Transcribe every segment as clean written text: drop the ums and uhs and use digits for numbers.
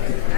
Thank you.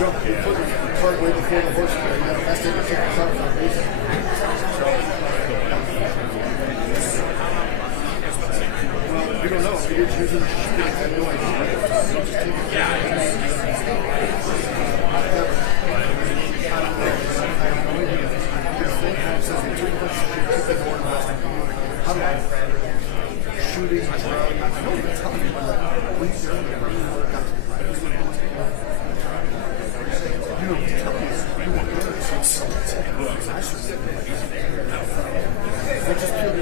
jump, you put the cart way before the horse. That's taking the cart from the base. You don't know. If you're choosing, you have no idea. Shooting, I know you're telling me, but police are in the room. You know, tell me, you want to see someone's head. They're just purely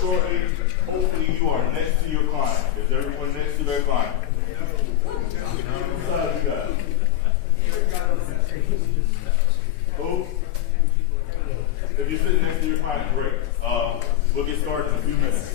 shortly. Hopefully you are next to your client. Is everyone next to their client? Who? If you're sitting next to your client, great. We'll get started in a few minutes.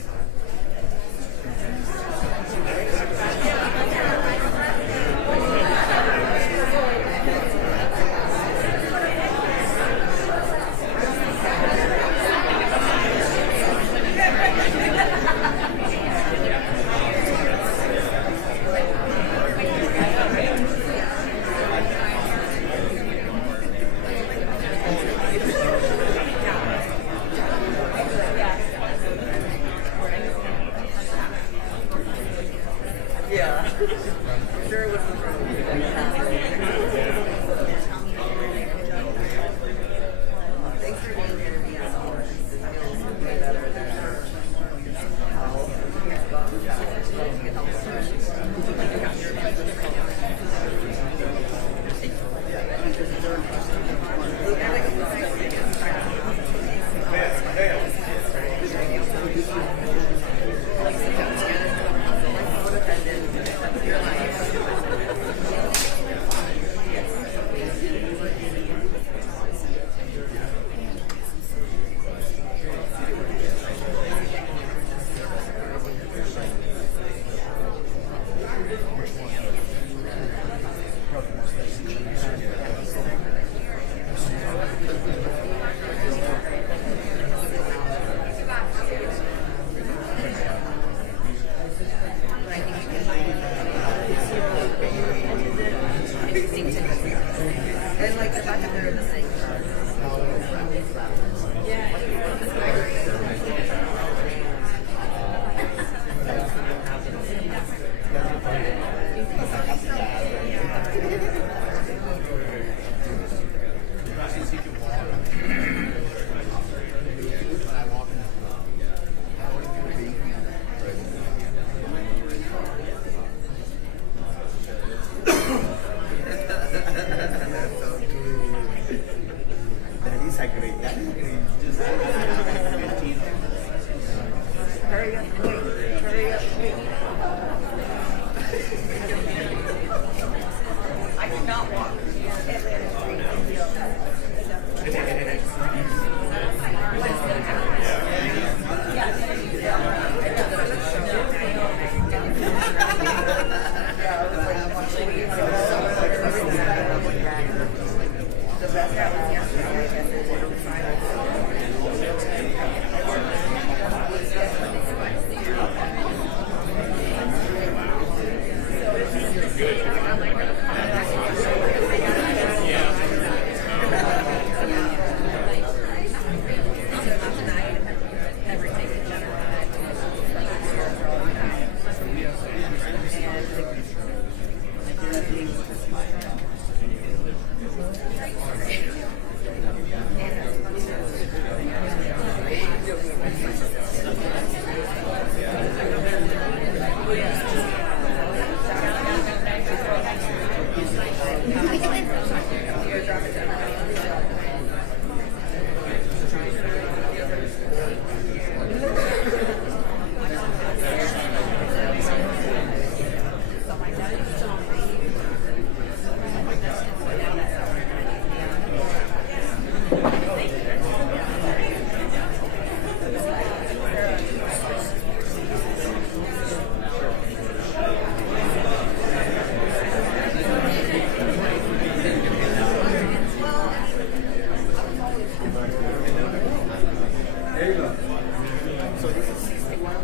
So this is 61.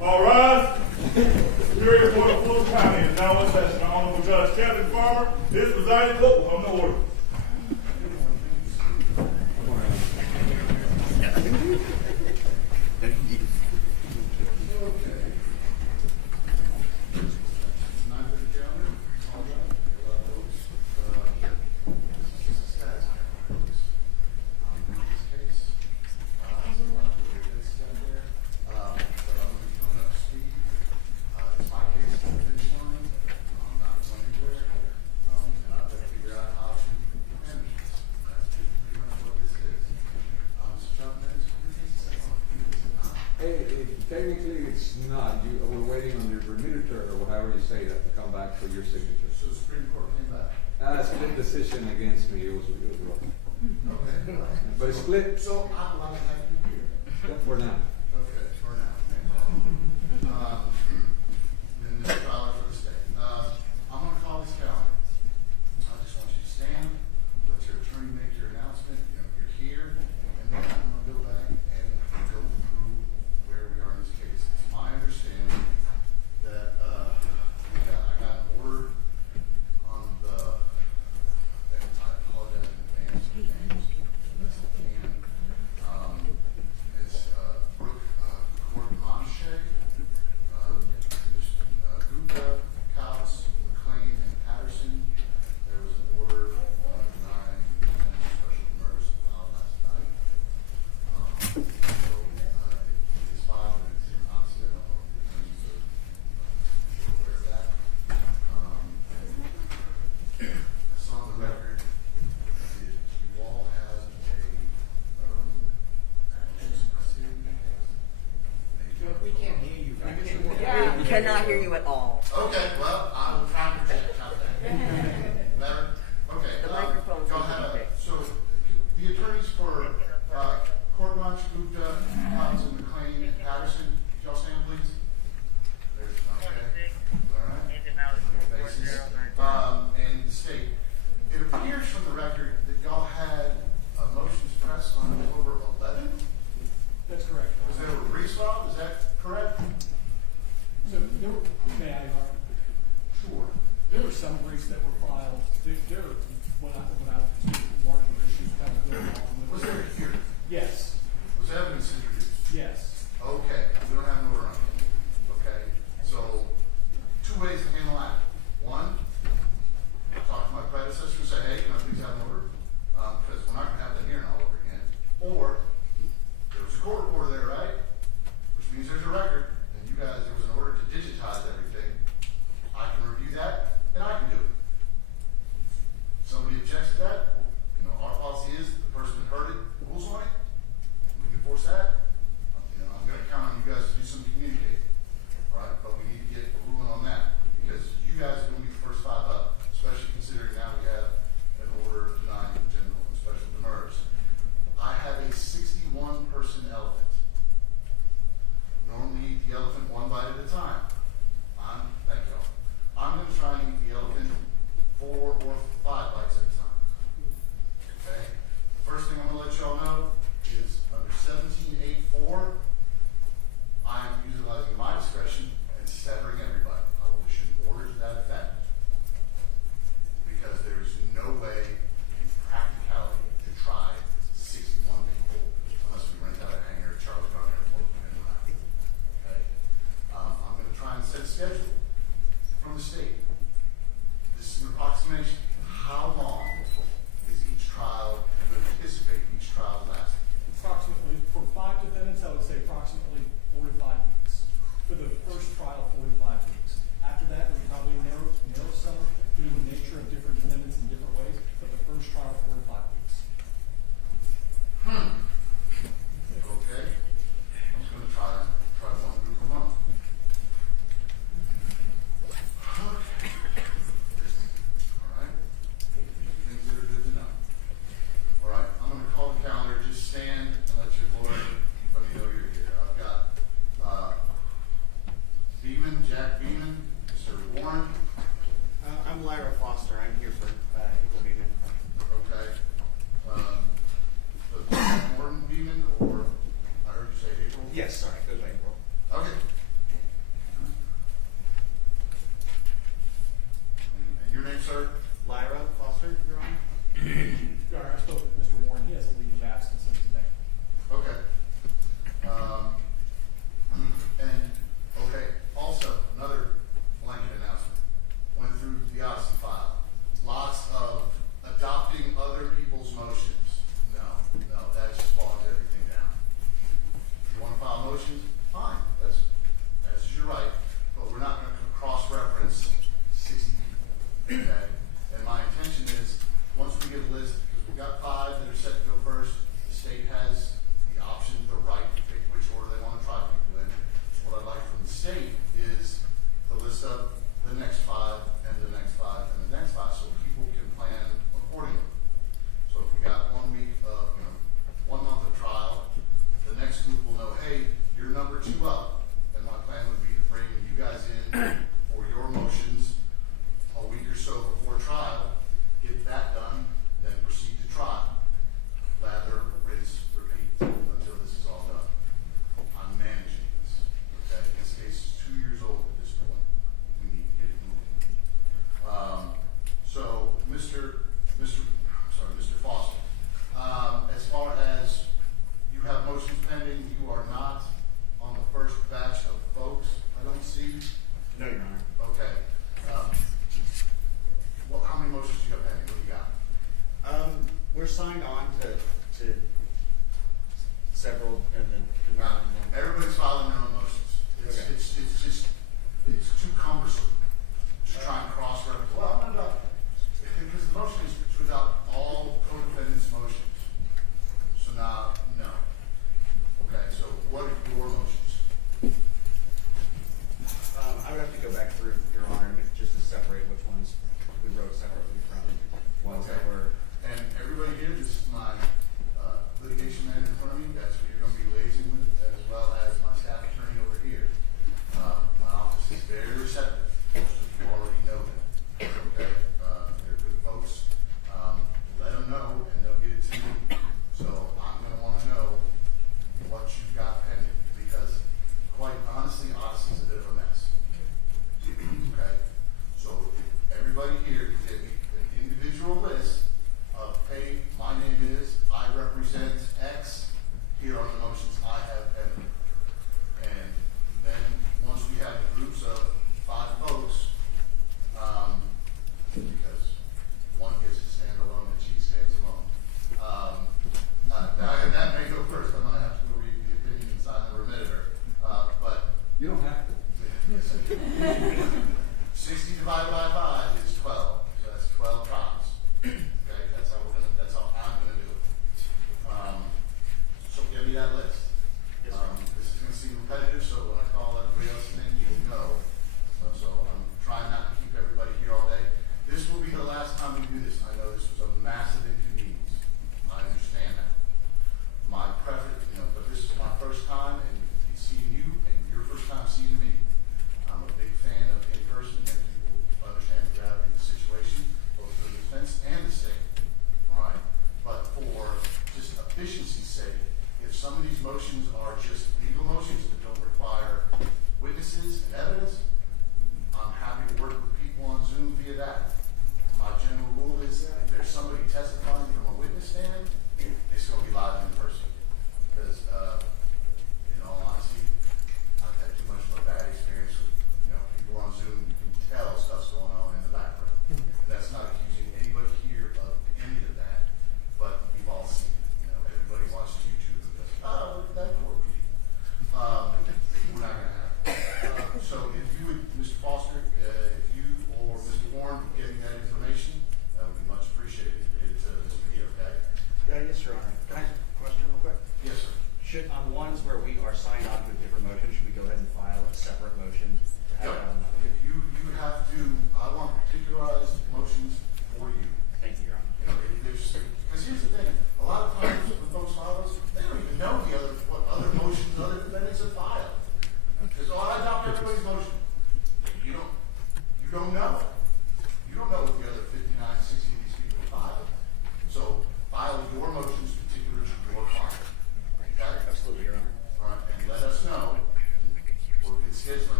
All rise. Superior Court of Fulton County is now in session. The Honorable Judge Kevin Farmer is presiding. Court will come to order. Technically, it's not. We're waiting on your remitter or however you say that to come back for your signature. So the Supreme Court came back. Split decision against me. It was wrong. Okay. But it's split. So I'm allowed to have you here. For now. Okay, for now. Then Mr. Fowler for the state. I'm going to call this calendar. hear you at all. Okay, well, I will try and project. How's that? Better? Okay. The microphone's Y'all on have topic. so the attorneys for Courtmunch, Gupta, Townsend, McLean, and Patterson, could y'all stand, please? There's, okay. All right. Basis. And the state. It appears from the record that y'all had motions pressed on October 11th. That's correct. Was there a brief file? Is that correct? So there were, may I, Sure. there were some briefs that were filed. There were what I larger issues kind of going on with. Was there a hearing? Yes. Was evidence introduced? Yes. Okay, we don't have an order on it. Okay, so two ways to handle that. One, talk to my predecessor and say, hey, can I please have an order? Because we're not gonna have that hearing all over again. Or, there was a court reporter there, right? Which means there's a record, and you guys, there was an order to digitize everything. I can review that, and I can do it. Somebody objects to that, you know, our policy is the person that heard it rules on it. We can force that. You know, I'm gonna count on you guys to do some communicating, all right? But we need to get a ruling on that, because you guys are gonna be the first five up, especially considering now we have an order denying the general and special demurs. I have a 61-person elephant. Normally eat the elephant one bite at a time. Thank y'all. I'm gonna try and eat the elephant 4 or 5 bites at a time. Okay? The first thing I'm gonna let y'all know is under 17.8.4, I am utilizing my discretion and severing everybody. I will issue orders to that effect. Because there is no way in practicality to try 61 people unless we rent out a hangar at Charles Brown Airport and okay? I'm gonna try and set a schedule from the state. This is an approximation. How long is each trial, you anticipate each trial lasting? Approximately, for 5 defendants, I would say approximately 4 to 5 weeks. For the first trial, 4 to 5 weeks. After that, we probably narrow some due to the nature of different defendants in different ways, but the first trial, 4 to 5 weeks. Okay. I'm just gonna try one group a month. Okay. All right. Things that are good to know. All right. I'm gonna call the calendar. Just stand and let your lawyer let me know you're here. I've got Beeman, Jack Beeman, Mr. Warren. I'm Lyra Foster. I'm here for April Beeman. Okay. Morton Beeman, or I heard you say April. Yes, sorry, it goes by April. Okay. And your name, sir? Lyra Foster, Your Honor. I spoke with Mr. Warren. He has a leave of absence on today. Okay. And, okay, also, another blanket announcement. Went through the Odyssey file. Lots of adopting other people's motions. No, that just bogs everything down. If you want to file motions, fine, that's your right. But we're not going to cross-reference 60 people, okay? And my intention is, once we get a list, because we've got 5 that are set to go first, the state has the option, the right to pick which order they want to try people in. What I'd like from the state is the list of the next 5 and the next 5 and the next 5 so people can plan accordingly. So if we got 1 week of, 1 month of trial, the next group will know, hey, you're number 2 up, and my plan would be to bring you guys in for your motions a week or so before trial, get that done, then proceed to trial. Lather, rinse, repeat until this is all done. I'm managing this. Okay, this case is 2 years old at this point. We need to get it moving. So, Mr. Foster, as far as you have motions pending, you are not on the first batch of folks, I don't see. No, Your Honor. Okay. How many motions do you have pending? What do you got? We're signed on to several in the Now, everybody's filing their own motions. Okay. It's too cumbersome to try and cross-reference. Well, I'm not, because the motion is to adopt all co-defendants' motions. So now, no. Okay, so what are your motions? I would have to go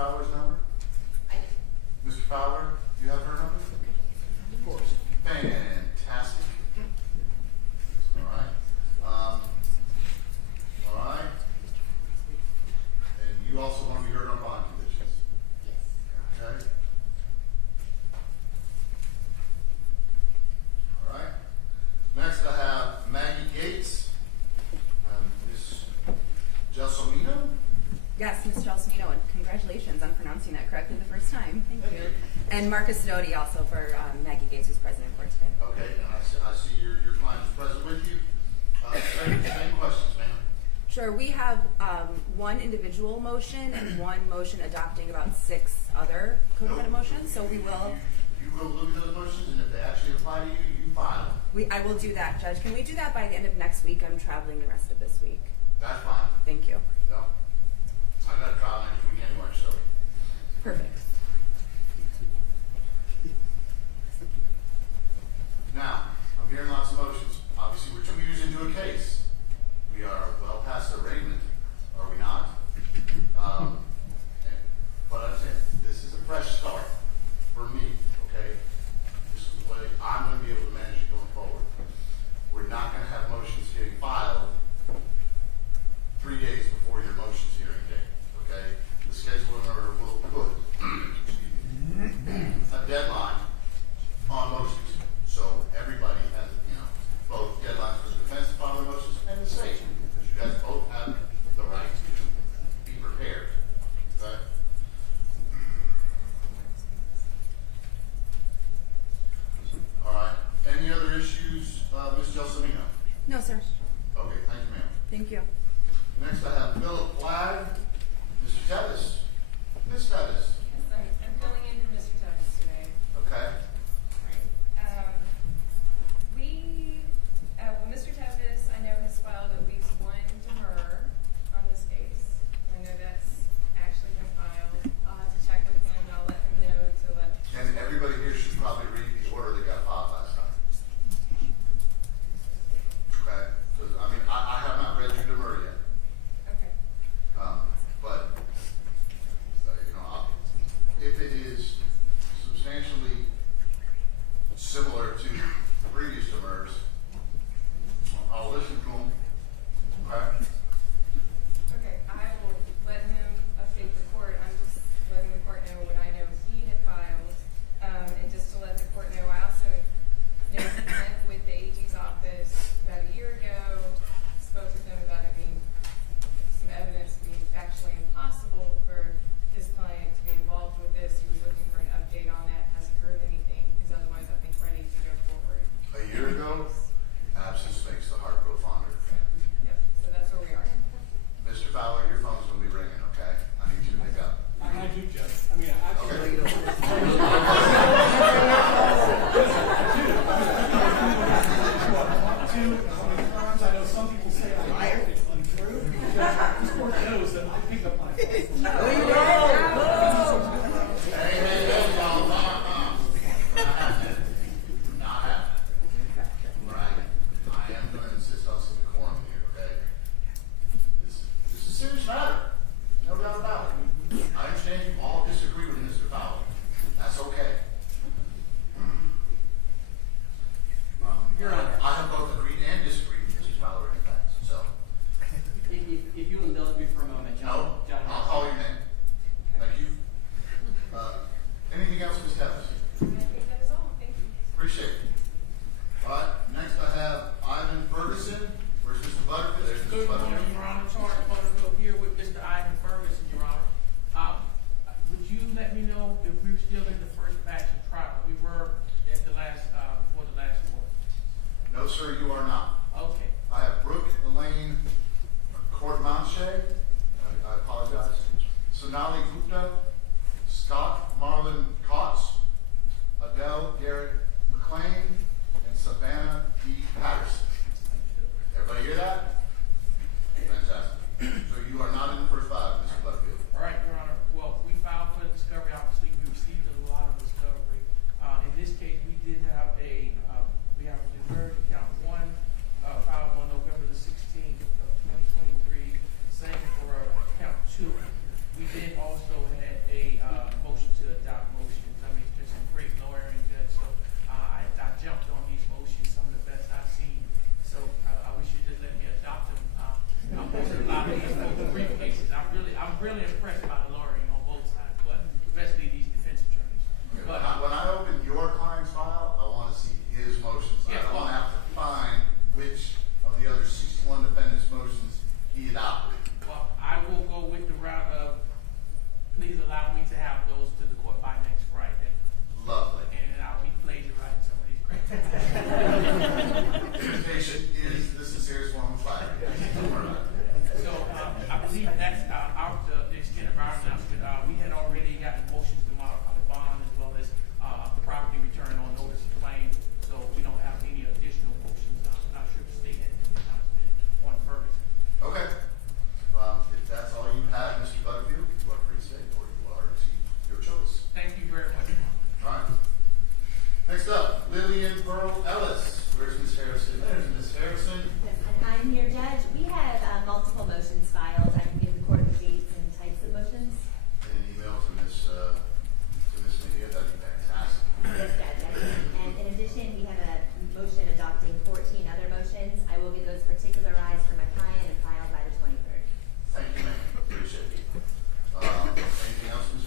Fowler's number? Mr. Fowler, do you have her number? Of course. Fantastic. All right. All right. And you also want to be heard on bond conditions? Yes. Okay. All right. Next I have Maggie Gates. Ms. Gelsomino. Yes, Ms. Gelsomino, and congratulations on pronouncing that correctly the first time. Thank you. And Marcus Sidoti also for Maggie Gates, who's president for today. Okay, and I see your client is present with you. Same questions, ma'am. Sure, we have one individual motion and one motion adopting about 6 other codependent motions, so we will. You will look at those motions, and if they actually apply to you, you file them. I will do that, Judge. Can we do that by the end of next week? I'm traveling the rest of this week. That's fine. Thank you. No. I got a trial next week anyway, so. Perfect. Now, I'm hearing lots of motions. Obviously, we're 2 years into a case. We are well past arraignment, are we not? But I'm saying, this is a fresh start for me, okay? This is the way I'm going to be able to manage it going forward. We're not going to have motions getting filed 3 days before your motions hearing date, okay? The scheduling order will put a deadline on motions. So everybody has, both deadlines for the defense to file their motions and the state, because you guys both have the right to be prepared, okay? All right. Any other issues, Ms. Gelsomino? No, sir. Okay, thank you, ma'am. Thank you. Next I have Philip Flagg, Mr. Tevis. Ms. Tevis, Yes, I'm filling in for Mr. Tubbs today. okay? Mr. Tubbs, I know, has filed at least one demur on this case. I know that's actually been filed. I'll have to check with him, and I'll let him know to let. And everybody here should probably read the order that got filed last time. Okay? Because, I have not read your demur yet. Okay. But, if it is substantially similar to previous demurs, I'll listen to them. Okay? Okay, I will let him update the court. I'm just letting the court know what I know he had filed. And just to let the court know, I also know he went with the AG's office about a year ago, spoke with them about it being some evidence being factually impossible for his client to be involved with this. He was looking for an update on that, hasn't heard anything. He's otherwise, I think, ready to go forward. A year ago, absence makes the heart grow fonder. Yep, so that's where we are. Mr. Fowler, your phone's going to be ringing, okay? I need you to pick up. I do, Judge. I Okay. I know some people say I lie. It's untrue. This court knows that I pick up my phone. Hey, y'all, not happening. Right? I am going to insist on some decorum here, okay? This is a serious matter. No doubt about it. I understand you all disagree with Mr. Fowler. That's okay. Your Honor. I have both agreed and disagreed with Mr. Fowler in facts, so. If you indulge me for a moment, John. No, I'll call your name. Thank you. Anything else, Ms. Tevis? I think that is all. Thank you. Appreciate it. All right, next I have Ivan Ferguson. Where's Mr. Butterfield? There's Mr. Good morning, Butterfield. Your Honor. Charles Butterfield here with Mr. Ivan Ferguson, Your Honor. Would you let me know if we were still in the first batch of trial? We were at the last, for the last one. No, sir, you are not. Okay. I have Brooke Elaine Courtmanche. I apologize. Sonali Gupta. Scott Marlon Cox. Adele Garrett McLean. And Savannah D. Patterson. Everybody hear that? Fantastic. So you are not in the first 5, Mr. Butterfield. All right, Your Honor. Well, we filed for the discovery. Obviously, we received a lot of discovery. In this case, we did have we have a demurrer to count 1, filed on November the 16th of 2023. Same for count 2. We then also had a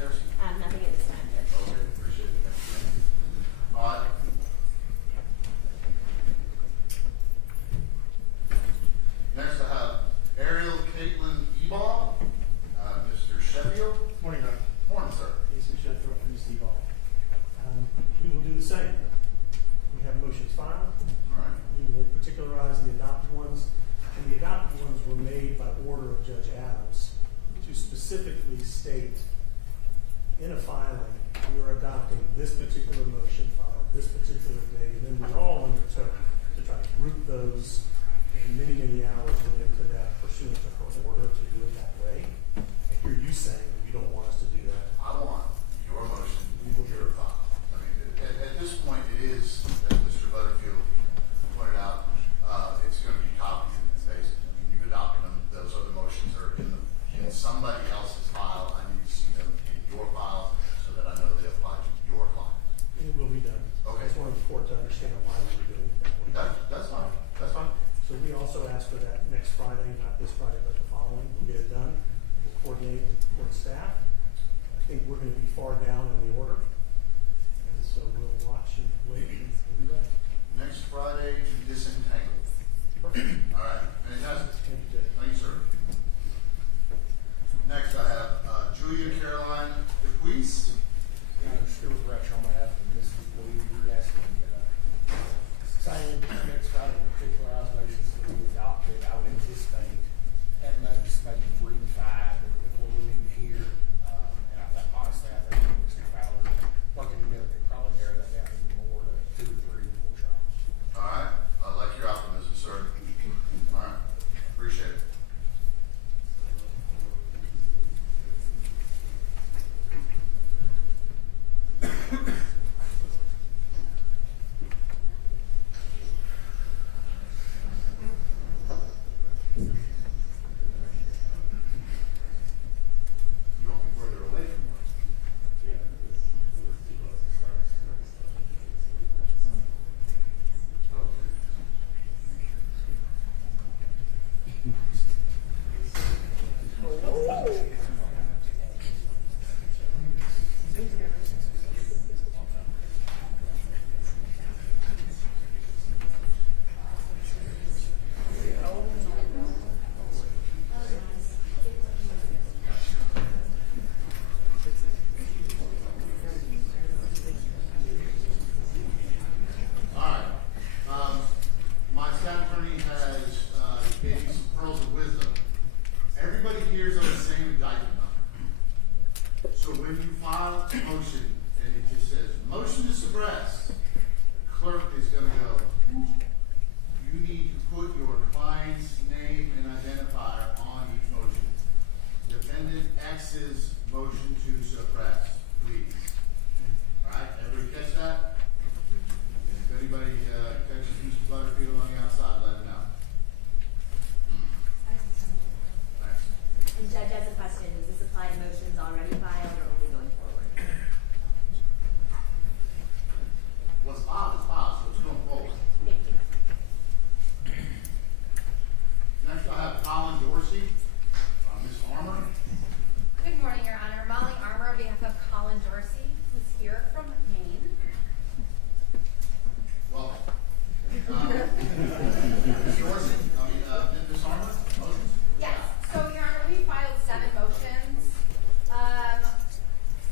Harrison? Nothing at this time, Judge. Okay, appreciate it. All right. Next I have Ariel Caitlin Ebal, Mr. Sheffield. Morning, Your Honor. Morning, sir. Jason Sheffield from East Ball. We will do the same. We have motions filed. All right. We will particularize the adopted ones, and the adopted ones were made by order of Judge Adams to specifically state in a filing, we are adopting this particular motion filed this particular day, and then we all undertook to try to group those, and many, many hours went into that pursuant to her order to do it that way. I hear you saying you don't want us to do that. I want your motion, your file. I mean, at this point, it is, as Mr. Butterfield pointed out, it's going to be copied and pasted. I mean, you've adopted them. Those other motions are in somebody else's file. I need to see them in your file so that I know they apply to your client. And it will be done. Okay. I just wanted the court to understand why we were doing it that way. That's fine. That's fine. So we also ask for that next Friday, not this Friday, but the following. We'll get it done. We'll coordinate with the court staff. I think we're going to be far down in the order. And so we'll watch and wait and we'll be ready. Next Friday to disentangle. Perfect. All right. Fantastic. Thank you, Judge. Thank you, sir. Next, I have Julia Caroline DeQueese. Stuart Retch on behalf of Mrs. Louise, we're asking signing next Friday particularized motions to be adopted. I would anticipate at most maybe 3 to 5 before we need to hear. And I think, honestly, I think Mr. Fowler, looking together, could probably narrow that down even more to 2 or 3 or 4 trials. All right. I like your optimism, sir. All right. Appreciate it. You want me further away from work? All right. My staff attorney has gave you some pearls of wisdom. Everybody here is on the same indictment number. So when you file a motion and it just says motion to suppress, the clerk is going to go, you need to put your client's name and identifier on each motion. Defendant X's motion to suppress, please. All right, everybody catch that? And if anybody catches Mr. Butterfield on the outside, let him know. Thanks. And Judge, as a question, does this apply to motions already filed or only going forward? What's filed is filed, so it's going forward. Thank you. Next, I have Colin Dorsey, Ms. Armour. Good morning, Your Honor. Molly Armour on behalf of Colin Dorsey, who's here from Maine. Welcome. Ms. Dorsey, Ms. Armour, motions? Yes. So, Your Honor, we filed 7 motions.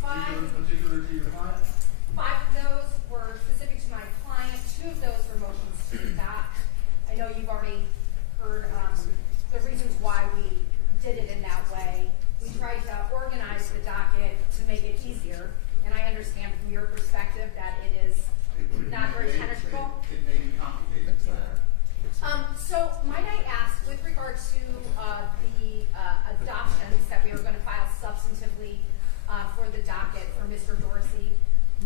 5 Particular to your client? of those were specific to my client. 2 of those were motions to adopt. I know you've already heard the reasons why we did it in that way. We tried to organize the docket to make it easier, and I understand from your perspective that it is not very penetrable. It may be complicated. So might I ask, with regard to the adoptions that we are going to file substantively for the docket for Mr. Dorsey,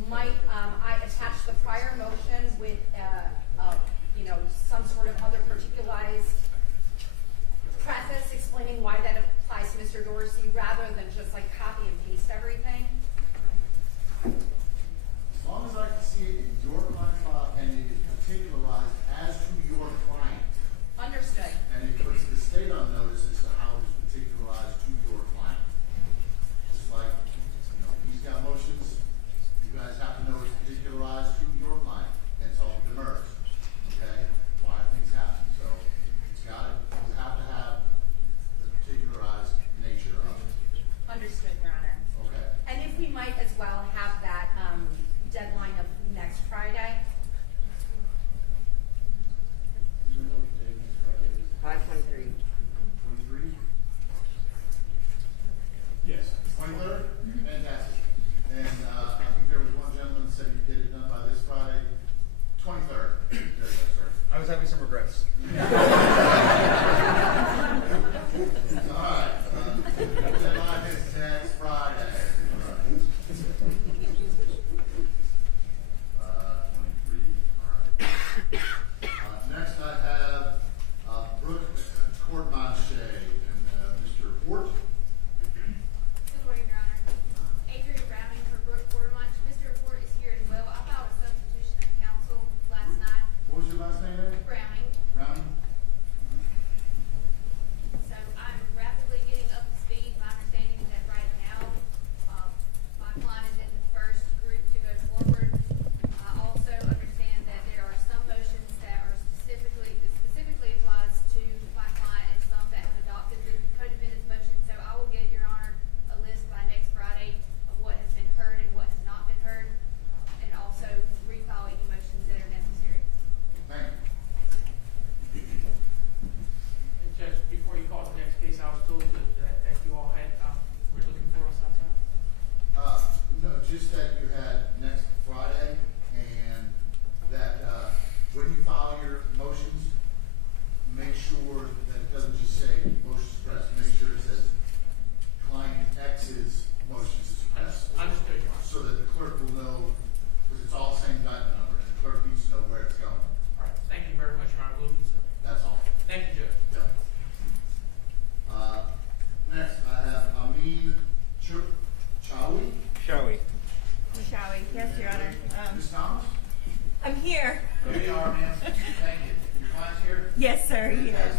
might I attach the prior motion with some sort of other particularized preface explaining why that applies to Mr. Dorsey rather than just like copy and paste everything? As long as I can see it in your client file and it is particularized as to your client. Understood. And it puts the state on notice as to how it's particularized to your client. Just like, if we might as well have that deadline of next Friday. 5/23. 23? Yes. 23rd? Fantastic. And I think there was one gentleman that said he'd get it done by this Friday. 23rd. There you go, sir. I was having some regrets. All right. Deadline is next Friday. All right. 23. All right. Next I have Brooke Courtmonche and Mr. Fort. Good morning, Your Honor. Adrian Browning for Brooke Quartermunch. Mr. Ford is here as well. I filed a substitution of counsel last night. What was your last name, Eddie? Browning. Brown? So I'm rapidly getting up to speed. My understanding is that right now, my client is in the first group to go forward. I also understand that there are some motions that are specifically applies to my client and some that have adopted the code of minutes motion. So I will get, Your Honor, a list by next Friday of what has been heard and what has not been heard, and also refile any motions that are necessary. Thank you. And Judge, before you call the next case, I was told that you all had, were looking for us outside. No, just that you had next Friday, and that when you file your motions, make sure that it doesn't just say motion suppressed. Make sure it says client X's motion suppressed. Understood, Your Honor. So that the clerk will know, because it's all the same indictment number, and the clerk needs to know where it's going. All right, thank you very much, Your Honor. We'll do so. That's all. Thank you, Judge. Yep. Next, I have Amin Chawi. Shall we? Shall we? Yes, Your Honor. Ms. Thomas? I'm here. There you are, ma'am. Thank you. Your client's here? Yes, sir, he is.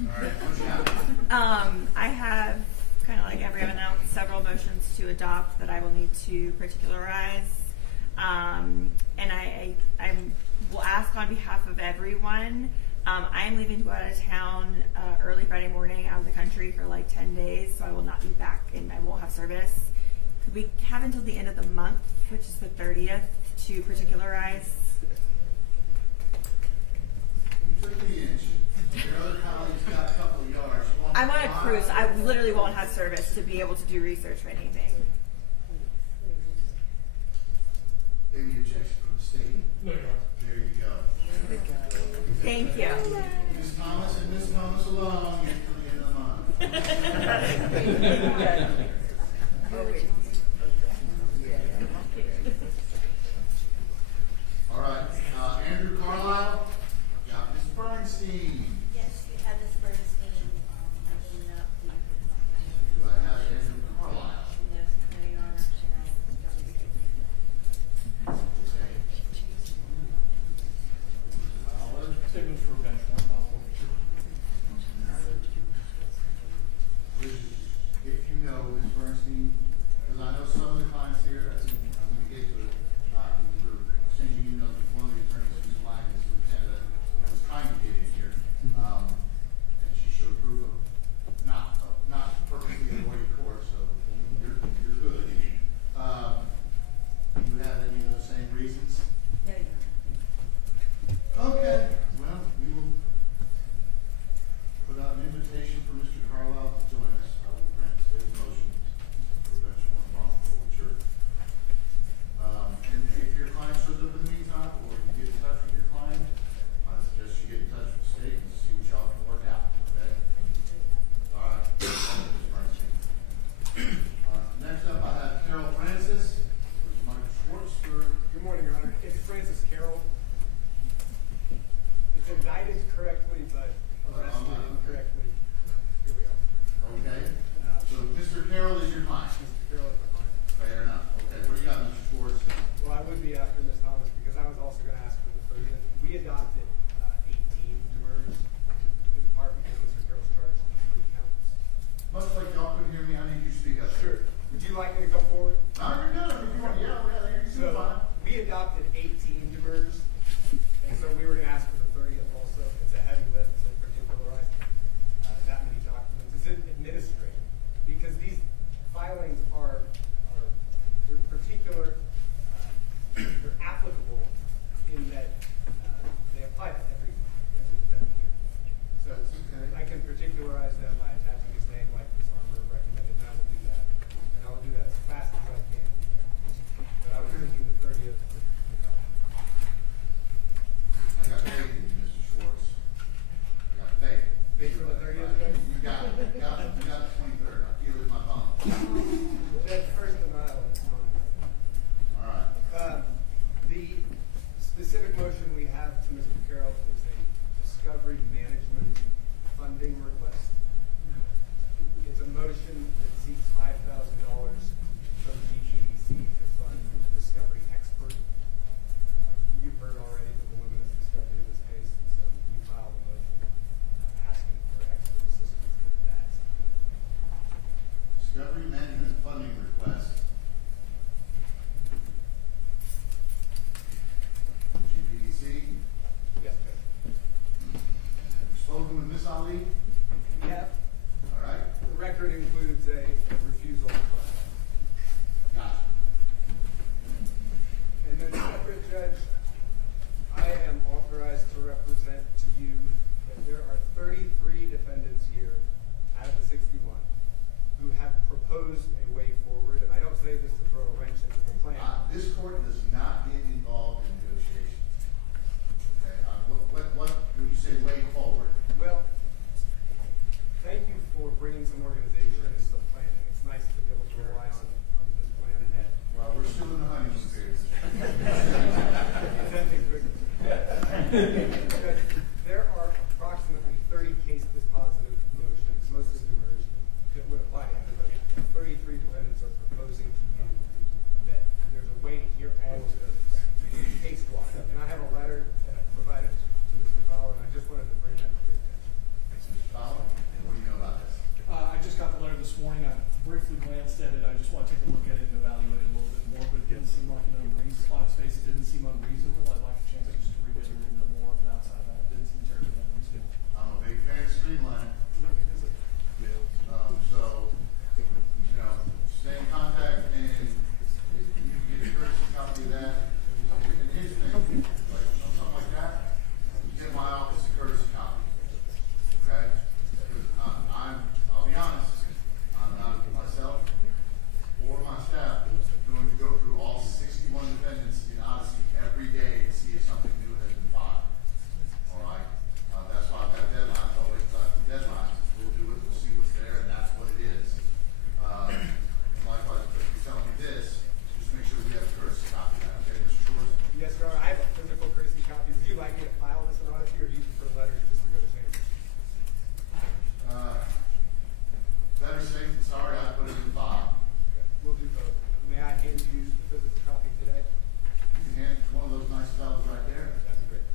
All right, what you got? I have, kind of like everyone else, several motions to adopt that I will need to particularize. And I will ask on behalf of everyone. I am leaving to go out of town early Friday morning, out of the country for like 10 days, so I will not be back and I won't have service. Could we have until the end of the month, which is the 30th, to particularize? You took the inch. Your other colleague's got a couple of yards. You want I'm on a to cruise. I literally won't have service to be able to do research or anything. Any objection from the state? No, Your Honor. There you go. Thank you. Ms. Thomas and Ms. Thomas alone, you're till the end of the month. All right, Andrew Carlisle, got Ms. Bernstein. Yes, you have Ms. Bernstein, in the. Do I have Andrew Carlisle? No, Your Honor, Okay. Statements for bench warrant, not forfeiture. If you know Ms. Bernstein, because I know some of the clients here, I'm going to get to it, we're sending you know one of the attorneys who's flying this from Canada and was trying to get in here, and she showed proof of not perfectly avoiding court, so you're good. You have any of those same reasons? No, Your Honor. Okay, well, we will put out an invitation for Mr. Carlisle to join us. I will grant his motion for bench warrant bond forfeiture. And if your client shows up in the meantime, or you get in touch with your client, I suggest you get in touch with the state and see what y'all can work out, okay? All right. Ms. Bernstein. Next up, I have Carol Francis. There's Michael Schwartz for. Good morning, Your Honor. It's Francis Carroll. It's indicted correctly, but arrested incorrectly. Here we are. Okay. So Mr. Carroll is your client. Mr. Carroll is my client. Fair enough. Okay, what do you got, Mr. Schwartz? Well, I would be after Ms. Thomas because I was also going to ask for the 30th. We adopted 18 jurors, in part because Mr. Carroll's charged with 3 counts. Much like y'all couldn't hear me, I need you to speak up. Sure. Would you like me to come forward? No, you're good. If you want, yeah, you're So, fine. we adopted 18 jurors, and so we were going to ask for the 30th also. It's a heavy lift to particularize that many documents. It's administrative because these filings are There are approximately 30 case dispositive motions, most of them are, that would apply to everybody. 33 defendants are proposing to you that there's a way to hear all of those case-wise. And I have a letter that I provided to Mr. Fowler, and I just wanted to bring that to your attention. Mr. Fowler, what do you know about this? I just got the letter this morning. I briefly glanced at it. I just want to take a look at it and evaluate it a little bit more, but it didn't seem like an unreasonable, on its face, it didn't seem unreasonable. I'd like a chance just to read it a little bit more, but outside of that, it didn't seem terribly unreasonable. I'm a big fan of streamlining. So, you know, stay in contact and if you can get a courtesy copy of that. And here's the thing, like, something like that, get my office a courtesy copy. Okay? I'll be honest, I'm not myself or my staff going to go through all 61 defendants in Odyssey every day to see if something new has been filed. All right? That's why I've got deadlines. I'll wait till after the deadline. We'll do it. We'll see what's there, and that's what it is. And likewise, if you're telling me this, just make sure we have a courtesy copy of that. Okay, Mr. Shores? Yes, Your Honor, I have a physical courtesy copy. Would you like me to file this in Odyssey, or do you prefer letters just to go to Chambers? Better safe than sorry. I put it in the file. Okay, we'll do both. May I hand you the physical copy today? You can hand it to one of those nice fellows right there. That'd be great.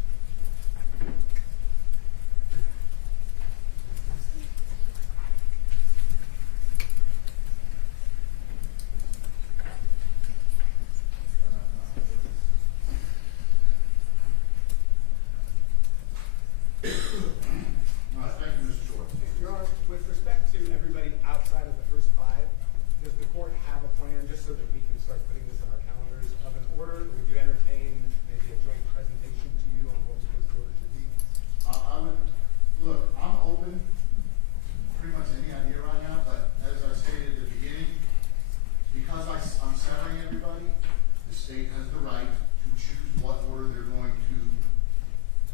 All right, thank you, Mr. Shores. Your Honor, with respect to everybody outside of the first five, does the court have a plan, just so that we can start putting this in our calendars, of an order? Would you entertain maybe a joint presentation to you on what the order should be? I would, look, I'm open to pretty much any idea right now, but as I stated at the beginning, because I'm settling everybody, the state has the right to choose what order they're going to,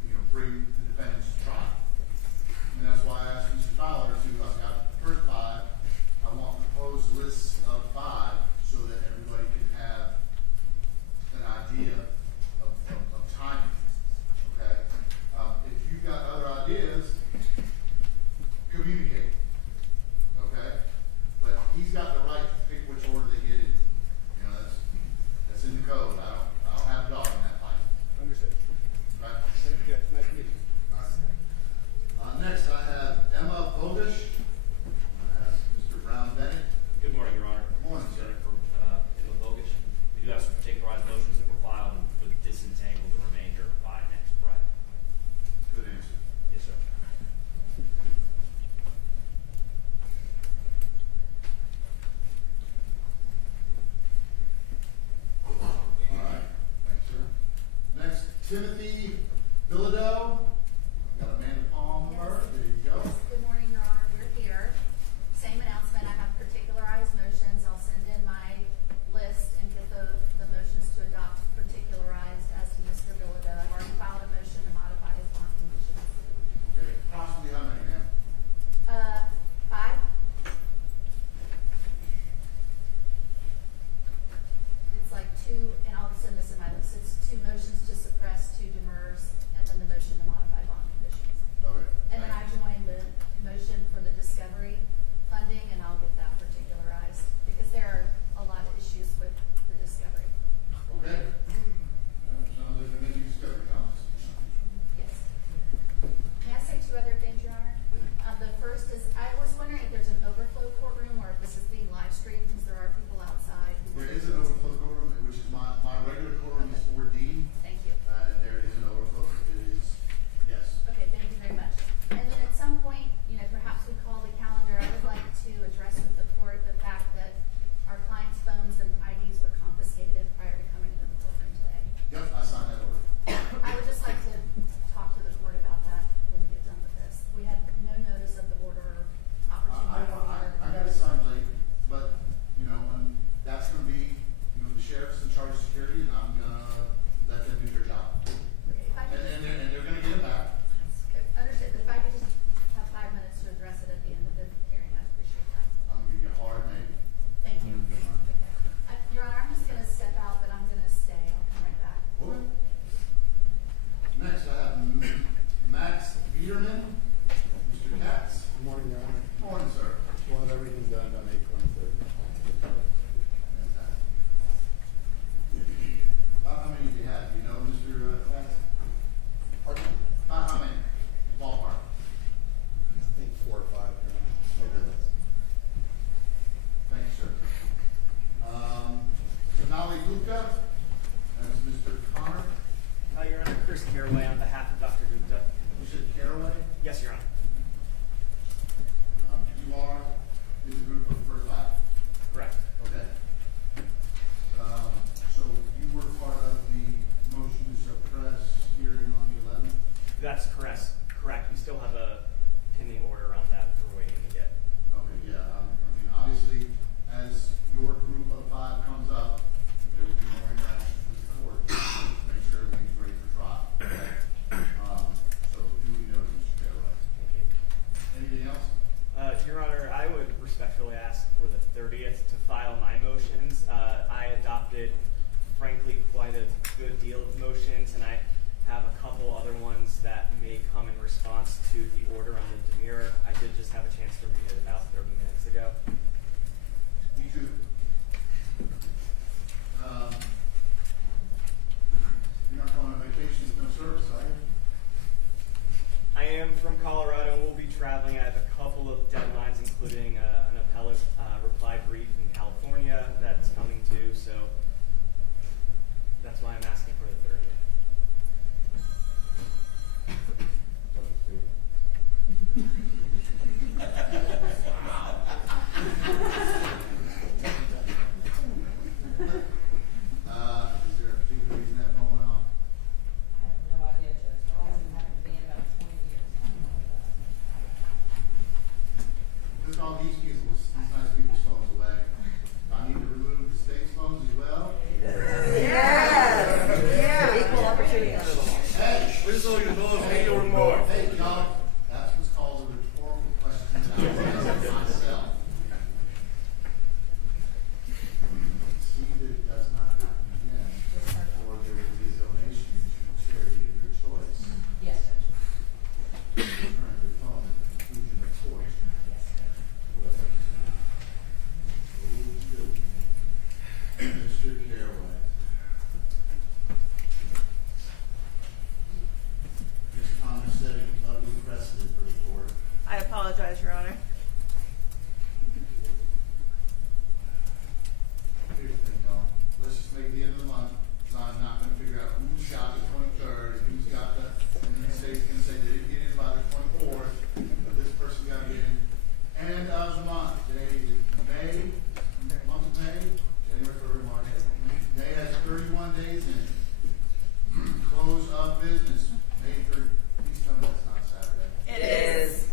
you know, bring the defendants to trial. And that's why I asked Mr. Fowler to, I've got the first five, I want proposed lists of five so that everybody can have an idea of timing. Okay? If you've got other ideas, communicate. Okay? But he's got the right to pick which order they get in. You know, that's in the code. I don't have a dog in that fight. Understood. Right? Thank you, Judge. Nice to meet you. All right. Next, I have Emma Bogish. I have Mr. Brown Bennett. Good morning, Your Honor. Good morning, sir. For Emma Bogish. We do have some particularized motions that were filed and would disentangle the remainder by next Friday. Good answer. Yes, sir. All right. Thanks, sir. Next, Timothy Bilodeau. Got Amanda Palmer. There you go. Good morning, Your Honor. We're here. Same announcement. I have particularized motions. I'll send in my list and get the motions to adopt particularized as to Mr. Bilodeau. I've already filed a motion to modify his bond conditions. Okay. Possibly how many, ma'am? 5. It's like 2, and I'll send this in my list. It's 2 motions to suppress, 2 demurs, and then the motion to modify. Nali Gupta. That's Mr. Connor. Your Honor, Chris Caraway on behalf of Dr. Gupta. You said Caraway? Yes, Your Honor. You are in the group of first lab. Correct. Okay. So you were part of the motion to suppress hearing on the 11th? That's correct. Correct. We still have a pending order on that we're waiting to get. Okay, yeah, I mean, obviously, as your group of 5 comes up, there will be more interaction with the court to make sure everything's ready for trial. So duly noted, Mr. Caraway. Anything else? Your Honor, I would respectfully ask for the 30th to file my motions. I adopted, frankly, quite a good deal of motions, and I have a couple other ones that may come in response to the order on the demurrer. I did just have a chance to read it about 30 minutes ago. Me too. You're not going on vacation with no service, are you? I am from Colorado and will be traveling. I have a couple of deadlines, including an appellate reply brief in California that's coming due, so that's why I'm asking for the 30th. Is there a particular reason that moment off? I have no idea, Judge. It hasn't happened to me in about 20 years. Just all these nice people's phones away. I need to remove the state's phones as well. Equal opportunity. Hey, Whistle your doors, make your remarks. hey, y'all, that's what's called a rhetorical question. I ask myself. See that it does not happen again, or there will be a donation to charity of your choice. Yes, Judge. Turn your phone at the conclusion of court. Yes, Judge. Mr. Caraway. Ms. Thomas setting an ugly precedent for the court. I apologize, Your Honor. Here's the thing, y'all. Let's just make it the end of the month, because I'm not gonna figure out who shot the 23rd, and who's got the, and then the state's gonna say they didn't get in by the 24th, but this person got in. End of the month, May, month of May, January, February, March, April. May has 31 days in it. Close of business, May 3rd. Please tell me that's not Saturday. It is.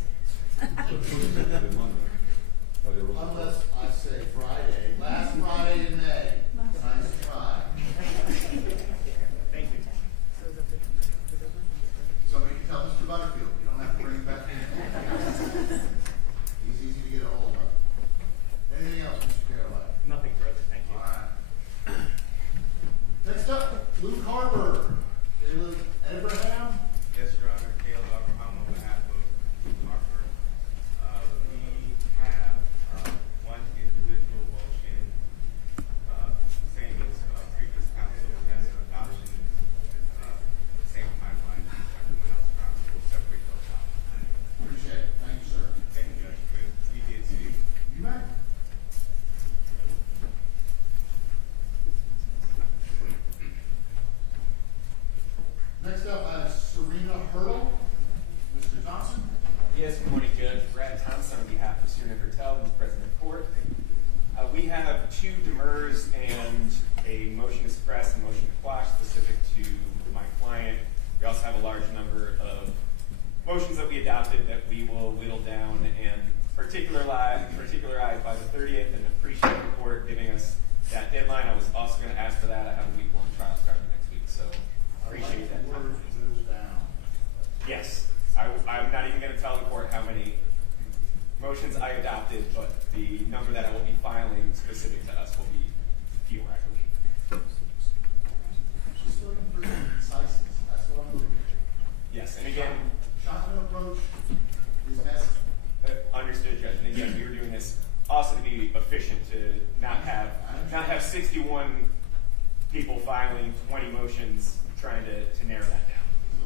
Unless I say Friday, last Friday in May. Nice try. Thank you. Somebody can tell Mr. Butterfield, you don't have to bring it back in. He's easy to get a hold of. Anything else, Mr. Caraway? Nothing further. Thank you. All right. Next up, Luke Harbor. Caleb Abraham. Yes, Your Honor. Caleb Abraham on behalf of Hartford. We have one individual motion, same as previous counsel, as an adoption, same timeline. We'll separate those out. Appreciate it. Thank you, sir. Thank you, Judge. We did see. You may. Next up, I have Serena Hurdle. Mr. Johnson. Yes, good morning, Judge. Brad Thompson on behalf of Serena Hurtel, who's President of Court. We have 2 demurs and a motion to suppress and motion to quash specific to my client. We also have a large number of motions that we adopted that we will whittle down and particularize by the 30th, and appreciate the court giving us that deadline. I was also going to ask for that. I have a week-long trial starting next week, so appreciate that. Yes, I'm not even going to tell the court how many motions I adopted, but the number that I will be filing specific to us will be fewer, I believe. She's still looking for conciseness. That's what I'm looking for. Yes, and again, shotgun approach is necessary. Understood, Judge. And again, we were doing this also to be efficient, to not have 61 people filing 20 motions, trying to narrow that down.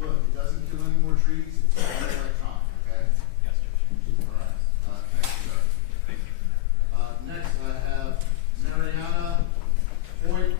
Look, it doesn't kill any more trees. It's all electronic, okay? Yes, Judge. All right. Thank you, sir. Thank you. Next, I have Mariana Hoyt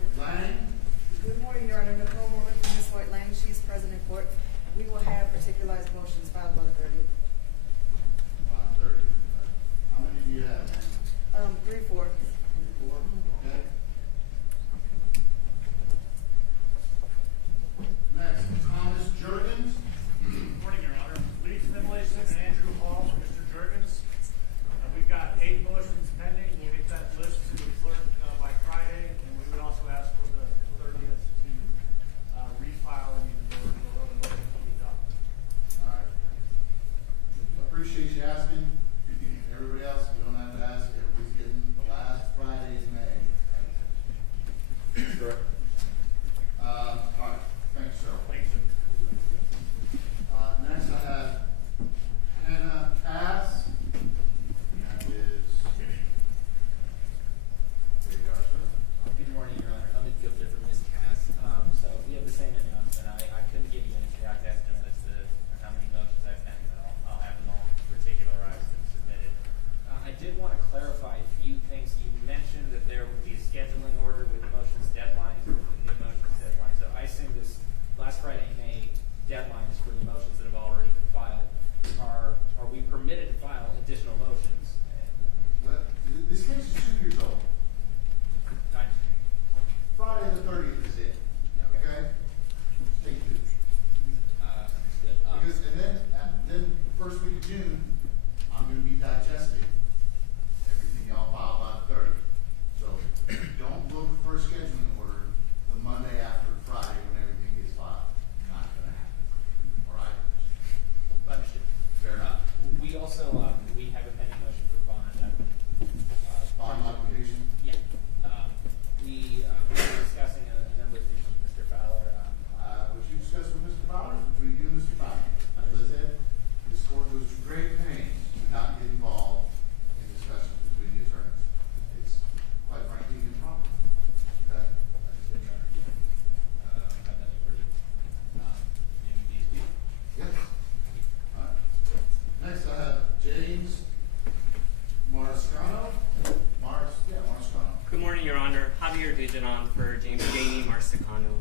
Vigilant for James Jamie Marsicano.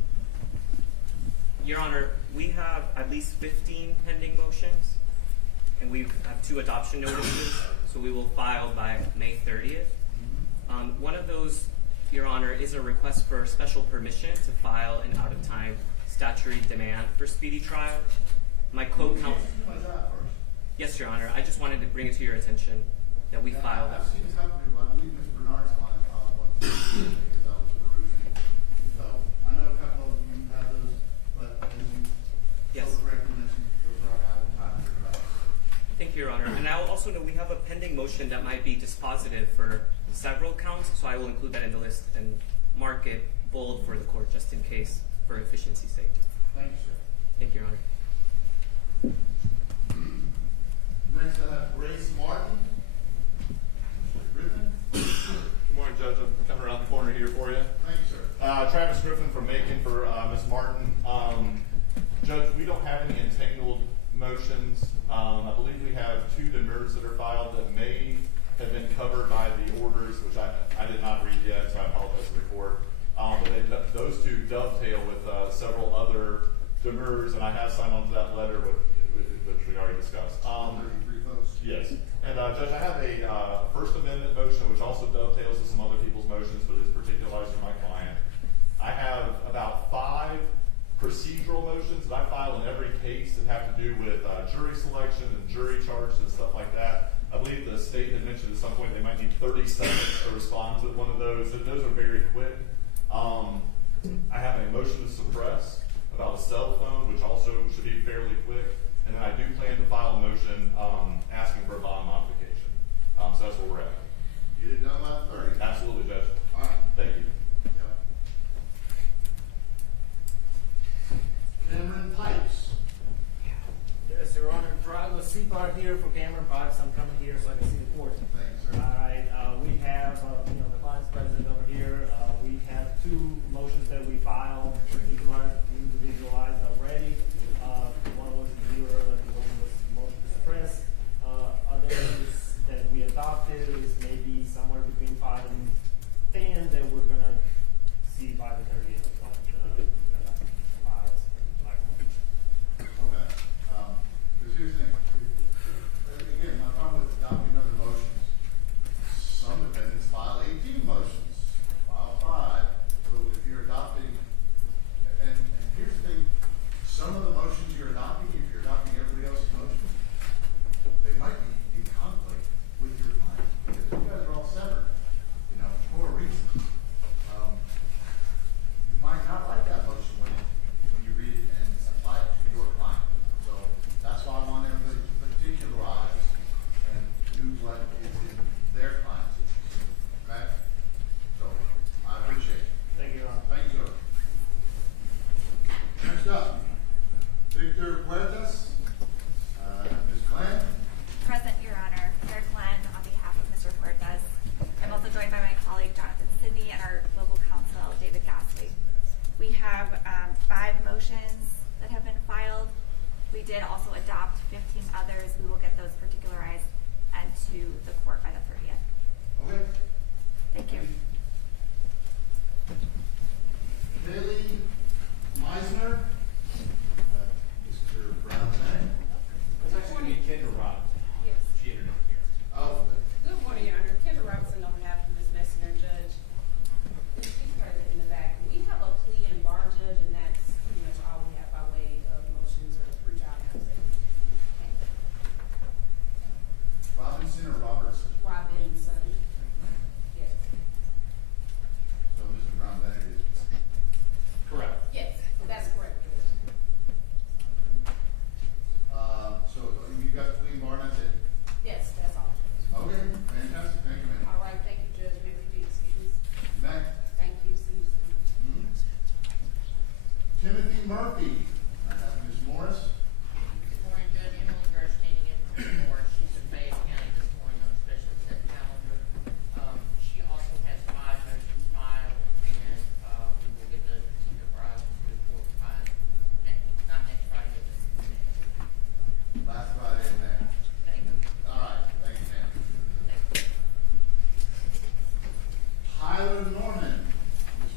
Your Honor, we have at least 15 pending motions, and we have 2 adoption notices, so we will file by May 30th. One of those, Your Honor, is a request for special permission to file an out-of-time statutory demand for speedy trial. My co-counsel. Yes, Your Honor. I just wanted to bring it to your attention that we filed. I've seen a company, I believe Mr. Bernard's client filed one because that was perusing. So I know a couple of you have those, but as you Yes. so correctly mentioned, those are out of time. Thank you, Your Honor. And I will also know we have a pending motion that might be dispositive for several counts, so I will include that in the list and mark it bold for the court just in case for efficiency's sake. Thank you, sir. Thank you, Your Honor. Next, I have Grace Martin. Mr. Griffin. Good morning, Judge. I'm coming around the corner here for you. Thank you, sir. Travis Griffin from Macon for Ms. Martin. Judge, we don't have any entangled motions. I believe we have 2 demurs that are filed that may have been covered by the orders, which I did not read yet, so I apologize to the court. But those 2 dovetail with several other demurs, and I have signed on to that letter which we already discussed. 33 votes. Yes. And Judge, I have a First Amendment motion which also dovetails with some other people's motions, but is particularized for my client. I have about 5 procedural motions that I file in every case that have to do with jury selection and jury charges and stuff like that. I believe the state had mentioned at some point they might need 30 seconds to respond to one of those. Those are very quick. I have a motion to suppress about a cell phone, which also should be fairly quick. And then I do plan to file a motion asking for a bond modification. So that's where we're at. You didn't know about the 30? Absolutely, Judge. All right. Thank you. Cameron Pipes. Yes, Your Honor. Driver C-Part here for Cameron Pipes. I'm coming here so I can see the court. Thanks, sir. All right. We have, the client's president over here. We have 2 motions that we filed, individualized already. One was the one was motion to suppress. Others that we adopted is maybe somewhere between 5 and 10 that we're gonna see by the 30th of files. Okay. Because here's the thing. Again, my problem with adopting other motions. Some defendants file 18 motions, file 5. So if you're adopting, and here's the thing, some of the motions you're adopting, if you're adopting everybody else's motions, they might be in conflict with your client. Because you guys are all severed, for a reason. You might not like that motion when you read it and apply it to your client. So that's why I want everybody to particularize and do what is in their client's interest. Okay? So I appreciate it. Thank you, Your Honor. Thank you, sir. Next up, Victor Puertas. Ms. Glenn. Present, Your Honor. Claire Glenn on behalf of Mr. Puertas. I'm also joined by my colleague Jonathan Sidney and our local counsel David Gaspey. We have 5 motions that have been filed. We did also adopt 15 others. We will get those particularized and to the court by the 30th. Okay. Thank you. Haley Meisner. Mr. Brown's name. It's actually going to be Kendra Robbins. Yes. She entered it here. Oh, Good morning, Your Honor. Kendra Robinson on behalf of Ms. Messner, Judge. She's present in the back. We have a plea and bar, Judge, and that's pretty much all we have by way of motions or pre-trial matters. Robinson or Robertson? Robinson. Yes. So Mr. Brown Bennett is. Correct. Yes, that's correct, Judge. So you got the plea and bar, that's it? Yes, that's all. Okay, fantastic. Thank you, ma'am. All right, thank you, Judge. May we be excused? Next. Thank you, Susan. Timothy Murphy. I have Ms. Morris. Good morning, Judge. Emily Gersh standing in for Moore. She's in Fayette County this morning on a special set calendar. She also has 5 motions filed, and we will get the particular to the court by not next Friday, but next. Last Friday in there. Thank you. All right, thank you, ma'am. Tyler Norman. Ms.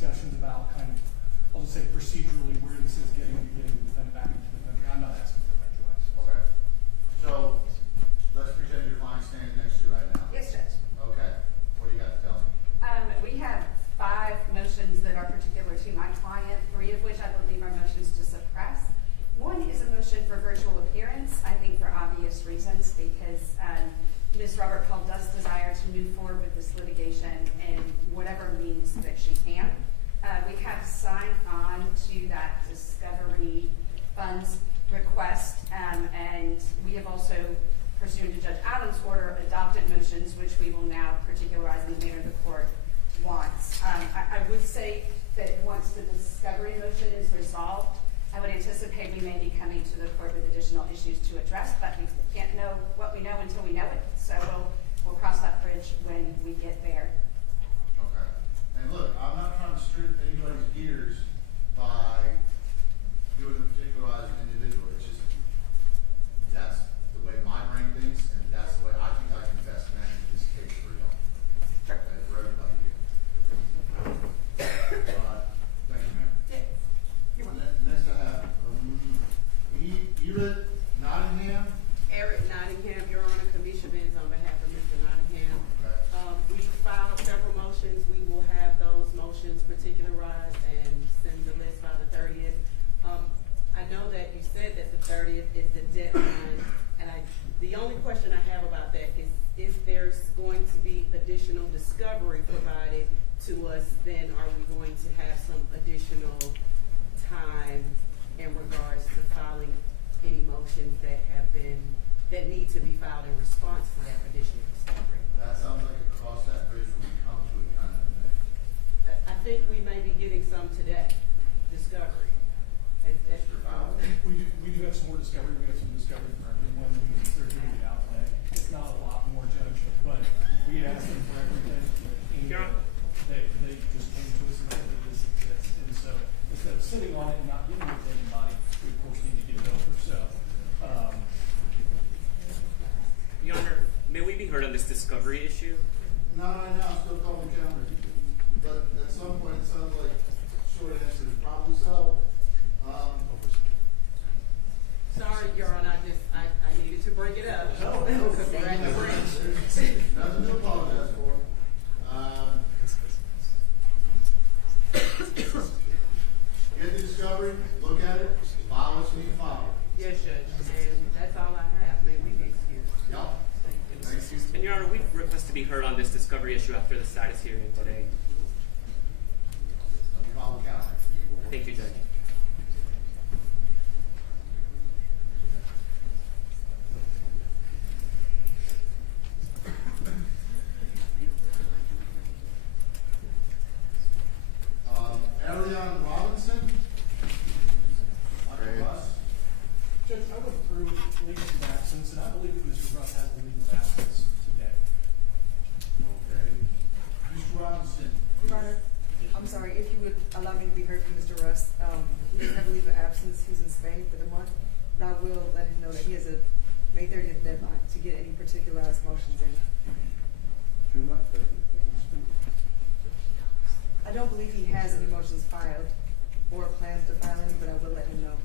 discussions about kind of, I'll just say procedurally where this is getting the defendant back into the country. I'm not asking for that, Joyce. Okay. So, let's pretend your client's standing next to you right now. Yes, Judge. Okay. What do you got to tell me? We have 5 motions that are particular to my client, 3 of which I believe are motions to suppress. One is a motion for virtual appearance, I think for obvious reasons, because Ms. Robert Cole does desire to move forward with this litigation in whatever means that she can. We have signed on to that discovery funds request, and we have also, pursuant to Judge Adams' order, adopted motions which we will now particularize in the manner the court wants. I would say that once the discovery motion is resolved, I would anticipate we may be coming to the court with additional issues to address, but we can't know what we know until we know it. So we'll cross that bridge when we get there. Okay. And look, I'm not trying to strip anybody's gears by doing a particularized individual. It's just, that's the way my brain thinks, and that's the way I think I can best manage this case for y'all. Sure. And for everybody here. Thank you, ma'am. Yeah. You're welcome. Next I have, Eric Nottingham. Eric Nottingham, Your Honor, Kamisha Benz on behalf of Mr. Nottingham. Okay. We filed several motions. We will have those motions particularized and send the list by the 30th. I know that you said that the 30th is the deadline, and the only question I have about that is if there's going to be additional discovery provided to us, then are we going to have some additional time in regards to filing any motions that need to be filed in response to that additional discovery? That sounds like a cross that bridge when we come to it kind of thing. I think we may be getting some today, discovery. We do have some more discovery. We have some discovery for everyone. They're doing it outlay. It's not a lot more, Judge, but we asked them for everything. And they just came to us and said that this exists. And so instead of sitting on it and not giving it to anybody, we of course need to get it over. So, Your Honor, may we be heard on this discovery issue? Not right now, I'm still calling counter. But at some point, it sounds like short answer is probably so. Sorry, Your Honor, I needed to bring it up. No, Because we're at the bridge. Nothing to apologize for. Get the discovery, look at it, file what's being filed. Yes, Judge, and that's all I have. May we be excused? Yep. Thank you. And Your Honor, we request to be heard on this discovery issue after the status hearing today. Call the counter. Thank you, Judge. Ariane Robinson. Russ. Judge, I went through leave of absence, and I believe that Mr. Russ has a leave of absence today. Okay. Mr. Robinson. Your Honor, I'm sorry, if you would allow me to be heard from Mr. Russ, he doesn't have a leave of absence, he's in Spain for the month, but I will let him know that he has a May 30th deadline to get any particularized motions in. I don't believe he has any motions filed or plans to file any, but I will let him know.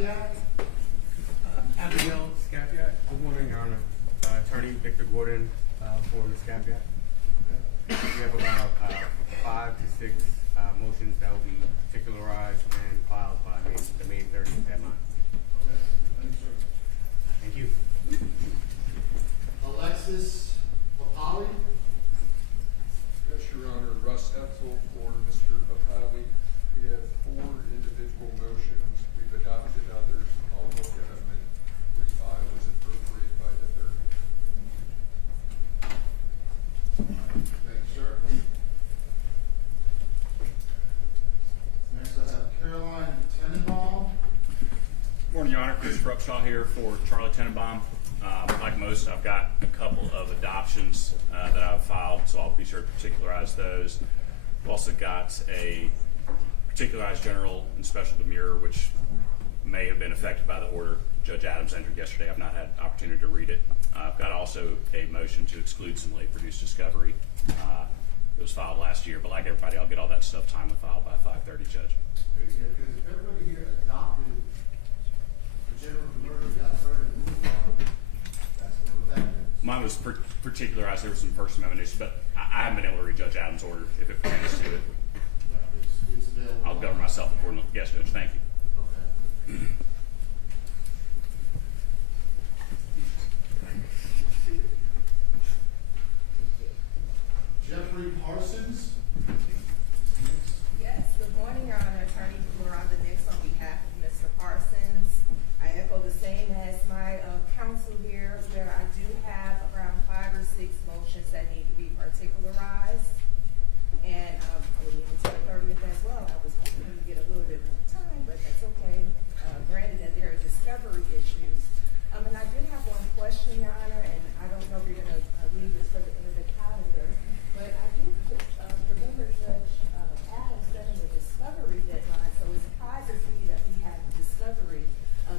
Scapiak? Abigail Scapiak. Good morning, Your Honor. Attorney Victor Gordon for Ms. Scapiak. We have about 5 to 6 motions that will be particularized and filed by the May 30th deadline. Thank you. Alexis Papali? Yes, Your Honor, Russ Etzel for Mr. Papali. We have 4 individual motions. We've adopted others. I'll look at them and refile as appropriate by the 30th. Thank you, sir. Next I have Caroline Tenenbaum. Morning, Your Honor. Chris Upshaw here for Charlie Tenenbaum. Like most, I've got a couple of adoptions that I've filed, so I'll be sure to particularize those. I've also got a particularized general and special demurrer, which may have been affected by the order Judge Adams entered yesterday. I've not had opportunity to read it. I've got also a motion to exclude some late produced discovery. It was filed last year, but like everybody, I'll get all that stuff timely filed by 5:30, Judge. Because everybody here adopted the general murder got heard and moved on. That's what that is. Mine was particularized. There were some First Amendment issues, but I haven't been able to read Judge Adams' order if it pertains to it. It's available. I'll govern myself accordingly. Yes, Judge. Thank you. Okay. Jeffrey Parsons? Yes, good morning, Your Honor. Attorney Miranda Nix on behalf of Mr. Parsons. I echo the same as my counsel here, where I do have around 5 or 6 motions that need to be particularized. And I would need until the 30th as well. I was hoping to get a little bit more time, but that's okay. Granted that there are discovery issues. And I did have one question, Your Honor, and I don't know if you're going to leave this for the end of the calendar, but I do remember Judge Adams setting a discovery deadline, so it surprises me that we have discovery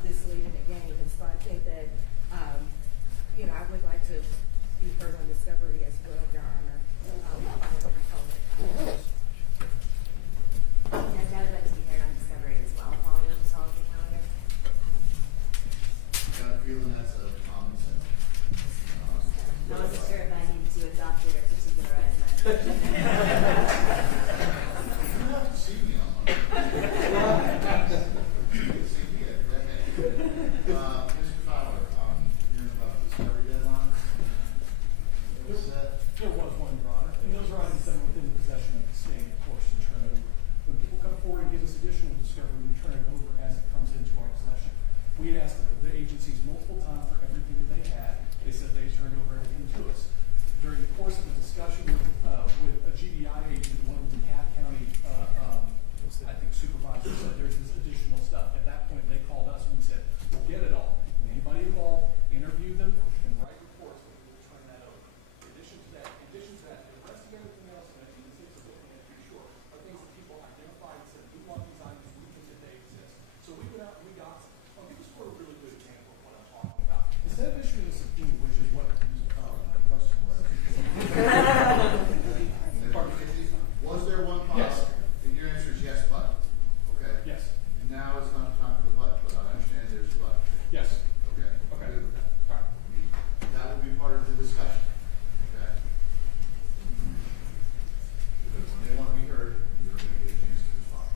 this late in the game. And so I think that, I would like to be heard on discovery as well, Your Honor. Yes, I would like to be heard on discovery as well, following the solid calendar. Got a feeling that's a common sense. I wasn't sure if I need to adopt it or particularize my motion. You have to see me on Monday. You can see me at Mr. Fowler, hearing about the discovery deadline. There was one, Your Honor, and those are items that are within the possession of the state, of course, to turn over. When people come forward and give us additional discovery, we turn it over as it comes into our possession. We had asked the agencies multiple times for everything that they had. They said they turned over everything to us. During the course of the discussion with a GDI agent, one of the DeKalb County, I think supervisor said there's this additional stuff. At that point, they called us and we said, we'll get it all. And anybody involved, interview them and write reports, and we will turn that over. In addition to that, the rest of everything else, and I think the things are looking at pretty short, are things that people identified and said, we want these items, we think that they exist. So we went out and we got some. I'll give this court a really good example of what I'm talking about. Instead of issuing a subpoena, which is what my question was. Was there one file? Yes. And your answer is yes, but. Okay. Yes. And now is not time for the but I understand there's a but. Yes. Okay. Okay. Good with that. All right. That will be part of the discussion. Okay. Because when they want to be heard, you're going to get a chance to respond.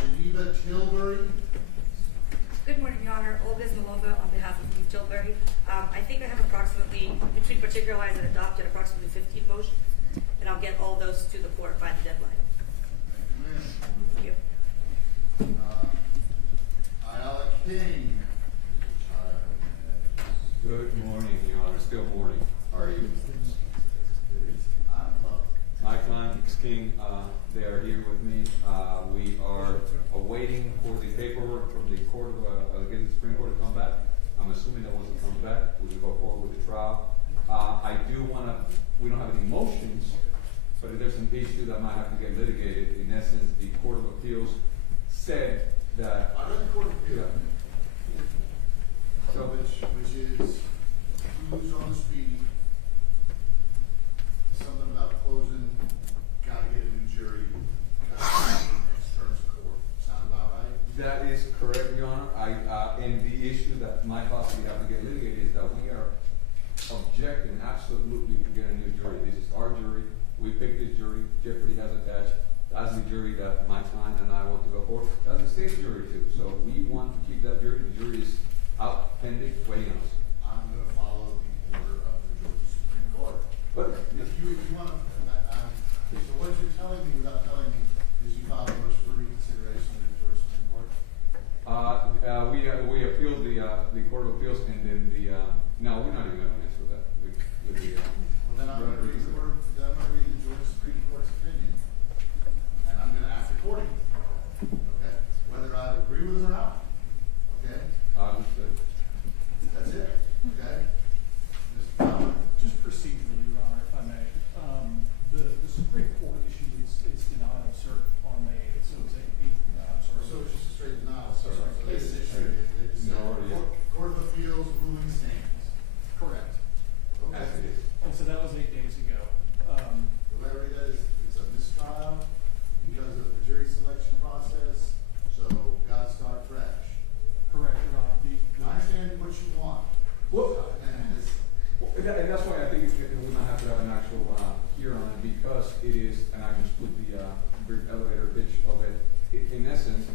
Geneva Tilbury. Good morning, Your Honor. Olga Zmalova on behalf of Lee Tilbury. I think I have approximately, between particularized and adopted, approximately 15 motions, and I'll get all those to the court by the deadline. Thank you. Ayala King. Good morning, Your Honor. Still morning. How are you? I'm up. My client, King, they are here with me. We are awaiting for the paperwork from the court, again, the Supreme Court to come back. I'm assuming that once it comes back, we will go forward with the trial. I do want to, we don't have any motions, but if there's some issues that might have to get litigated, in essence, the Court of Appeals said that. I read the Court of Appeals. So, which is who's on the speedy, something about closing, gotta get a new jury. is correct, Your Honor. And the issue that might possibly have to get litigated is that we are objecting absolutely to get a new jury. This is our jury. We picked this jury. Jeopardy has attached. That's the jury that my client and I want to go for. That's the state jury too. So we want to keep that jury. The jury is out, pending, waiting on us. I'm gonna follow the order of the Georgia Supreme Court. But If you want to, so what you're telling me without telling me is you filed a motion for reconsideration of the Georgia Supreme Court? we appealed the Court of Appeals and then no, we're not even gonna answer that. Well, then I'm gonna read the Georgia Supreme Court's opinion, and I'm gonna act accordingly, okay? Whether I agree with it or not, okay? Understood. That's it, okay? Mr. Fowler? Just procedurally, Your Honor, if I may. The Supreme Court issued its denial of cert on May 8th, so it's So it's just a straight denial, sir. Sorry. So they just said, Court of Appeals ruling stands. Correct. Okay. And so that was 8 days ago. Larry, it's a mistrial because of the jury selection process, so God start fresh. Correct, Your Honor. I understand what you want. Well, And it's, and that's why I think we might have to have an actual hearing on it because it is, and I just put the brief elevator pitch of it. In essence,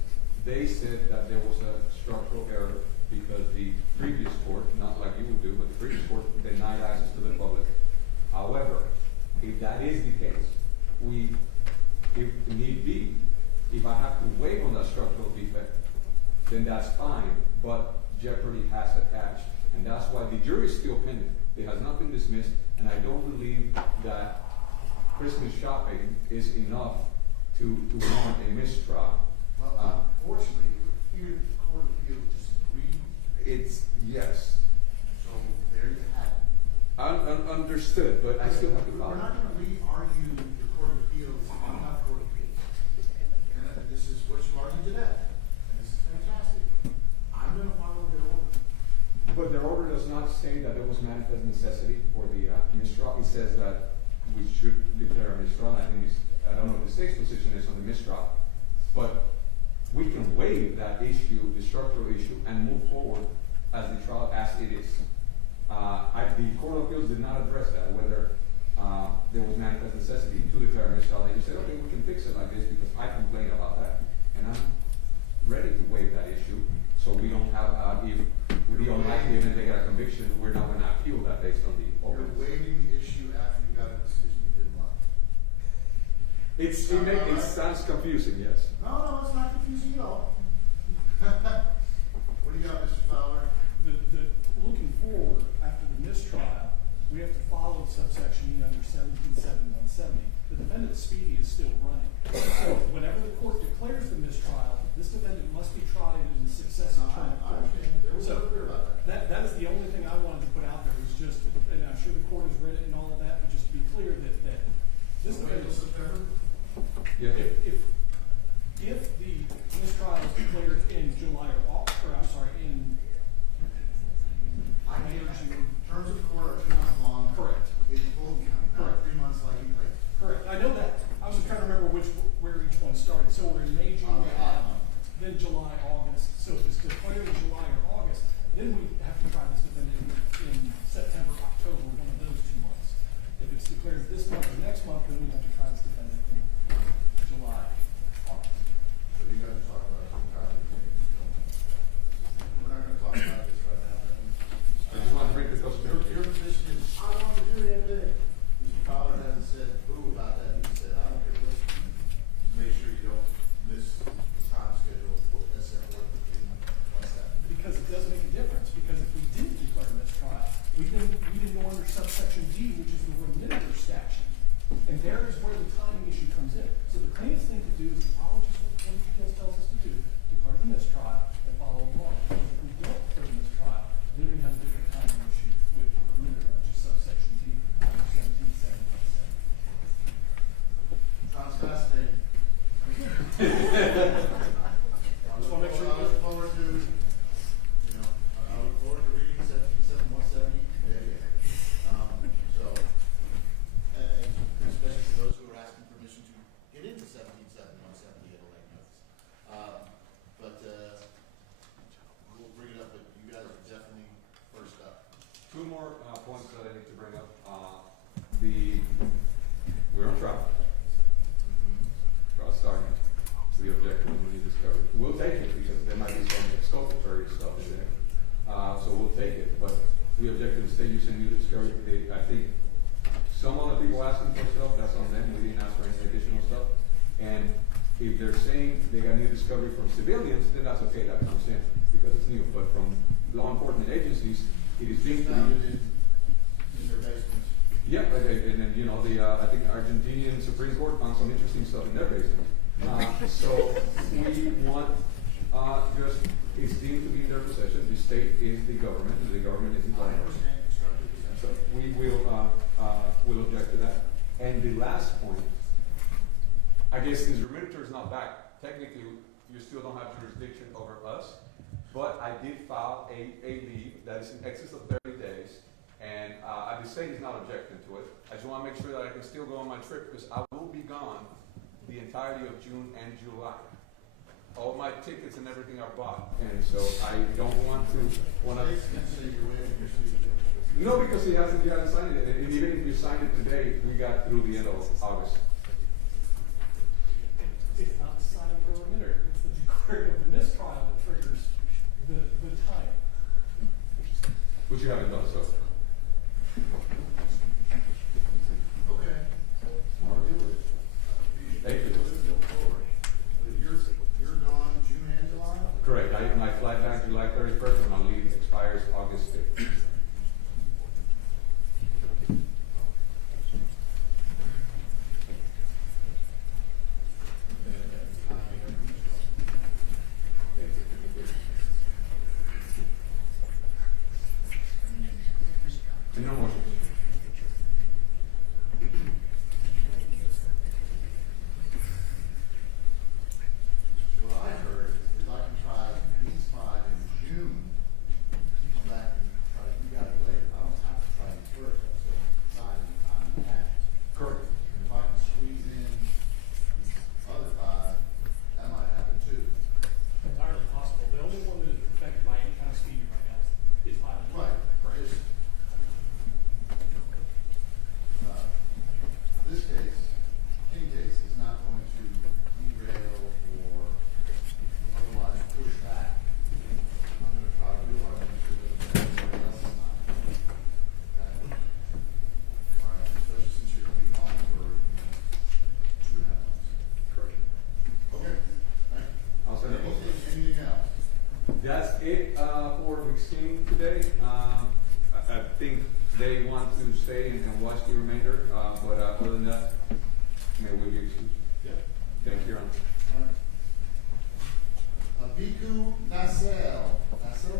they said that there was a structural error because the previous court, not like you would do, but the previous court denied access to the public. However, if that is the case, if need be, if I have to wait on that structural defect, then that's fine, but jeopardy has attached. And that's why the jury is still pending. It has not been dismissed, and I don't believe that Christmas shopping is enough to warrant a mistrial. well, unfortunately, here the Court of Appeals disagreed. It's, yes. So there you have it. Understood, but I still have to follow. We're not gonna re-argue the Court of Appeals, I'm not Court of Appeals. And this is what you argued today, and this is fantastic. I'm gonna follow their order. But their order does not say that there was manifest necessity for the mistrial. It says that we should declare a mistrial. I don't know what the state's position is on the mistrial, but we can waive that issue, the structural issue, and move forward as the trial as it is. The Court of Appeals did not address that, whether there was manifest necessity to declare a mistrial. They just said, okay, we can fix it like this because I complained about that, and I'm ready to waive that issue. So we don't have, if the unlikely event they get a conviction, we're not going to appeal that based on the You're evidence. waiving the issue after you got a decision you didn't like. It sounds confusing, yes. No, it's not confusing at all. What do you got, Mr. Fowler? Looking forward, after the mistrial, we have to follow subsection E under 177170. The defendant's speedy is still running. So whenever the court declares the mistrial, this defendant must be tried in successive trial. I understand. There was So no clear about that. that is the only thing I wanted to put out there was just, and I'm sure the court has read it and all of that, but just to be clear that this Wait till defendant, September? Yeah. if the mistrial is declared in July in I May or can't, June. terms of court are 2 months long. Correct. In Fulton County, not Correct. 3 months like in Clayton. Correct, I know that. I was just trying to remember where each one started. So we're in May, June, then July, August. So if it's declared in July or August, then we have to try this defendant in September, October, one of those 2 months. If it's declared this month or next month, then we have to try this defendant in July, August. So you guys talk about it entirely. We're not gonna talk about this right now. I just want to bring the Your position is, I want to do everything. Mr. Fowler hasn't said boo about that. He said, I don't care what you do. Make sure you don't miss the time schedule for SFR. If they're saying they got new discovery from civilians, then that's okay, that comes in, because it's new. But from law enforcement agencies, it is deemed to be. In their basements. Yeah, and then, you know, I think Argentinian Supreme Court found some interesting stuff in their basement. So we want, just, it's deemed to be in their possession. The state is the government, and the government is in charge. So we will object to that. And the last point, I guess since the remitter is not back, technically you still don't have jurisdiction over us, but I did file a leave that is in excess of 30 days, and the state is not objecting to it. I just want to make sure that I can still go on my trip, because I will be gone the entirety of June and July. All my tickets and everything are bought, and so I don't want to. No, because he hasn't signed it, and even if you signed it today, we got through the end of August. It's not the sign of the remitter, it's the declaring of the mistrial that triggers the time. Which you haven't done, so. Okay. I'll deal with it. Thank you. You're gone June and July? Correct. My flight back July 31st, and my leave expires August 5th. No motion. What I heard is I can try these 5 in June, come back and try you got it later. I don't have to try these first, I'm still not in time and a half. Correct. And if I can squeeze in these other 5, that might happen too. Entirely possible. The only one that is affected by any kind of speeding right now is Highland. Right. Just, this case, King case is not going to derail or otherwise push back. I'm going to try real hard to make sure that it's less than time. Okay? All right, especially since you're going to be gone for 2.5 months. Correct. Okay, thank you. I'll send it. Anything else? That's it for McSteen today. I think they want to stay and watch the remainder, but other than that, may we be excused? Yep. Thank you, Your Honor. All right. Abiku Nassel. Nassel?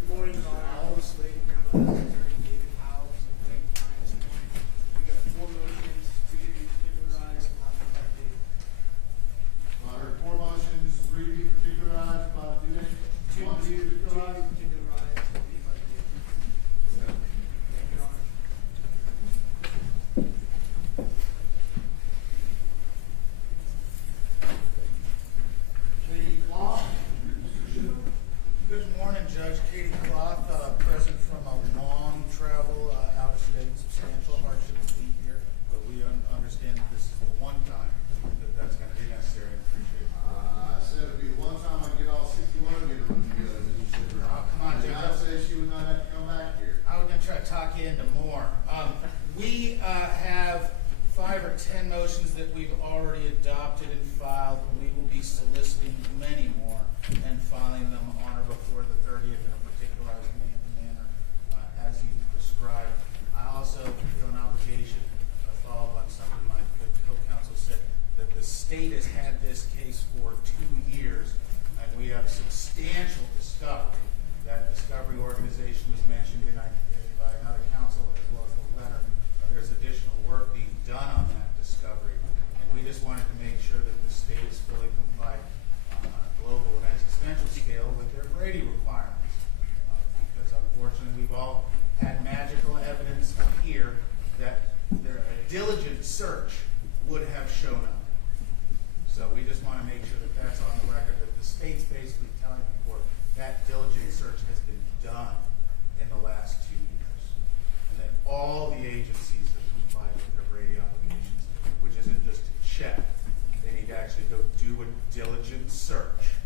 Good morning, Your Honor. All the slate, Attorney David Powell, Lake Times. We got 4 motions, 3 to be particularized, and 1 by date. I heard 4 motions, 3 to be particularized by due date. 2 1 to be particularized. particularized, and 3 by date. Thank you, Your Honor. Katie Clark. Good morning, Judge. Katie Cloth, present from a long travel out of state, substantial hardship to be here, but we understand that this is the one time that that's going to be necessary and appreciate it. I said it'd be the one time I get all 61 of you to run together. And you said, Come on, Judge. I said she would not have to come back here. I was going to try to talk you into more. We have 5 or 10 motions that we've already adopted and filed. We will be soliciting many more and filing them on or before the 30th in a particularized manner as you prescribed. I also feel an obligation to follow up on something my co-counsel said, that the state has had this case for 2 years, and we have substantial discovery. That discovery organization was mentioned by another counsel as well as the letter. There's additional work being done on that discovery, and we just wanted to make sure that the state is fully compliant on a global and existential scale with their Brady requirements. Because unfortunately, we've all had magical evidence here that a diligent search would have shown up. So we just want to make sure that that's on the record, that the state's basically telling the court that diligent search has been done in the last 2 years. And that all the agencies have complied with their Brady obligations, which isn't just to check. They need to actually go do a diligent search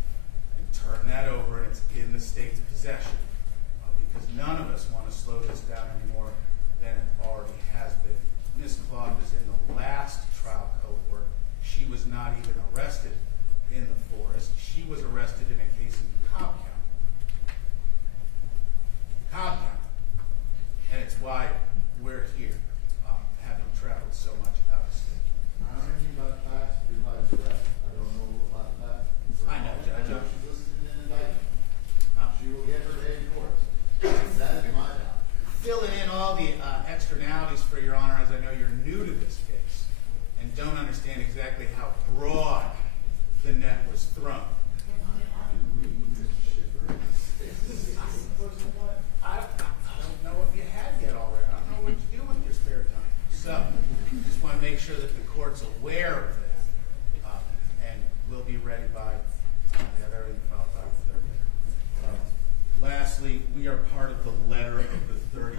and turn that over, and it's in the state's possession. Because none of us want to slow this down anymore than it already has been. Ms. Cloth is in the last trial cohort. She was not even arrested don't understand exactly how broad the net was thrown. I don't know if you had yet already. I don't know what you do with your spare time. So, just want to make sure that the court's aware of that, and we'll be ready by everything filed by the 30th. Lastly, we are part of the letter of the 33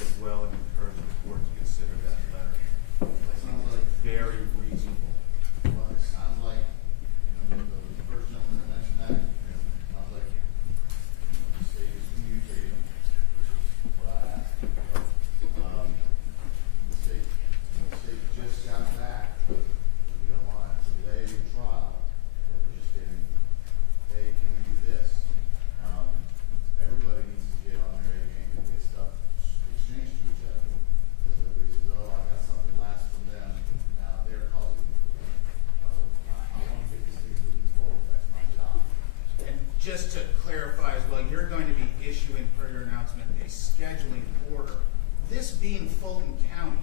as well, and encourage the court to consider that letter. It sounds like very reasonable. Well, it sounds like, the first gentleman that mentioned that, sounds like, the state is communicating, which is what I asked. The state just got back, we don't want to delay the trial, but we're just getting, hey, can we do this? Everybody needs to get on their A game and get stuff exchanged to each other. Because everybody says, oh, I got something last from them, now they're causing me. I want to get this thing moving forward, that's my job. And just to clarify as well, you're going to be issuing per your announcement a scheduling order. This being Fulton County,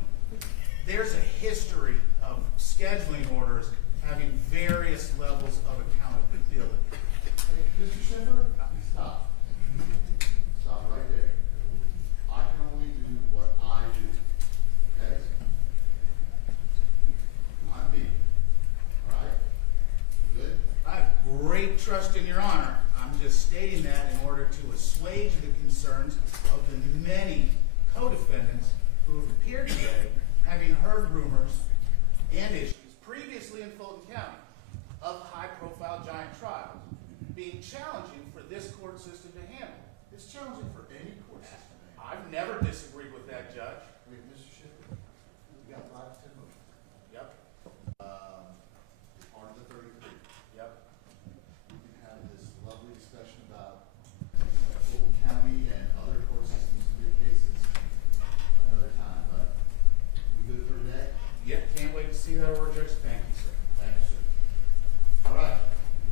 there's a history of scheduling orders having various levels of accountability. Hey, Mr. Schiffer, stop. Stop right there. I can only do what I do. Okay? I'm me. All right? Good? I have great trust in your honor. I'm just stating that in order to assuage the concerns of the many co-defendants who have appeared today, having heard rumors and issues previously in Fulton County of high-profile giant trials being challenging for this court system to handle. It's challenging for any court system. I've never disagreed with that, Judge. Wait, Mr. Schiffer, we got 5 to 10 motions. Yep. Part of the 33. Yep. We can have this lovely discussion about Fulton County and other court systems in big cases another time, but we good for today? Yep, can't wait to see that order, Judge. Thank you, sir. Thank you, sir. All right,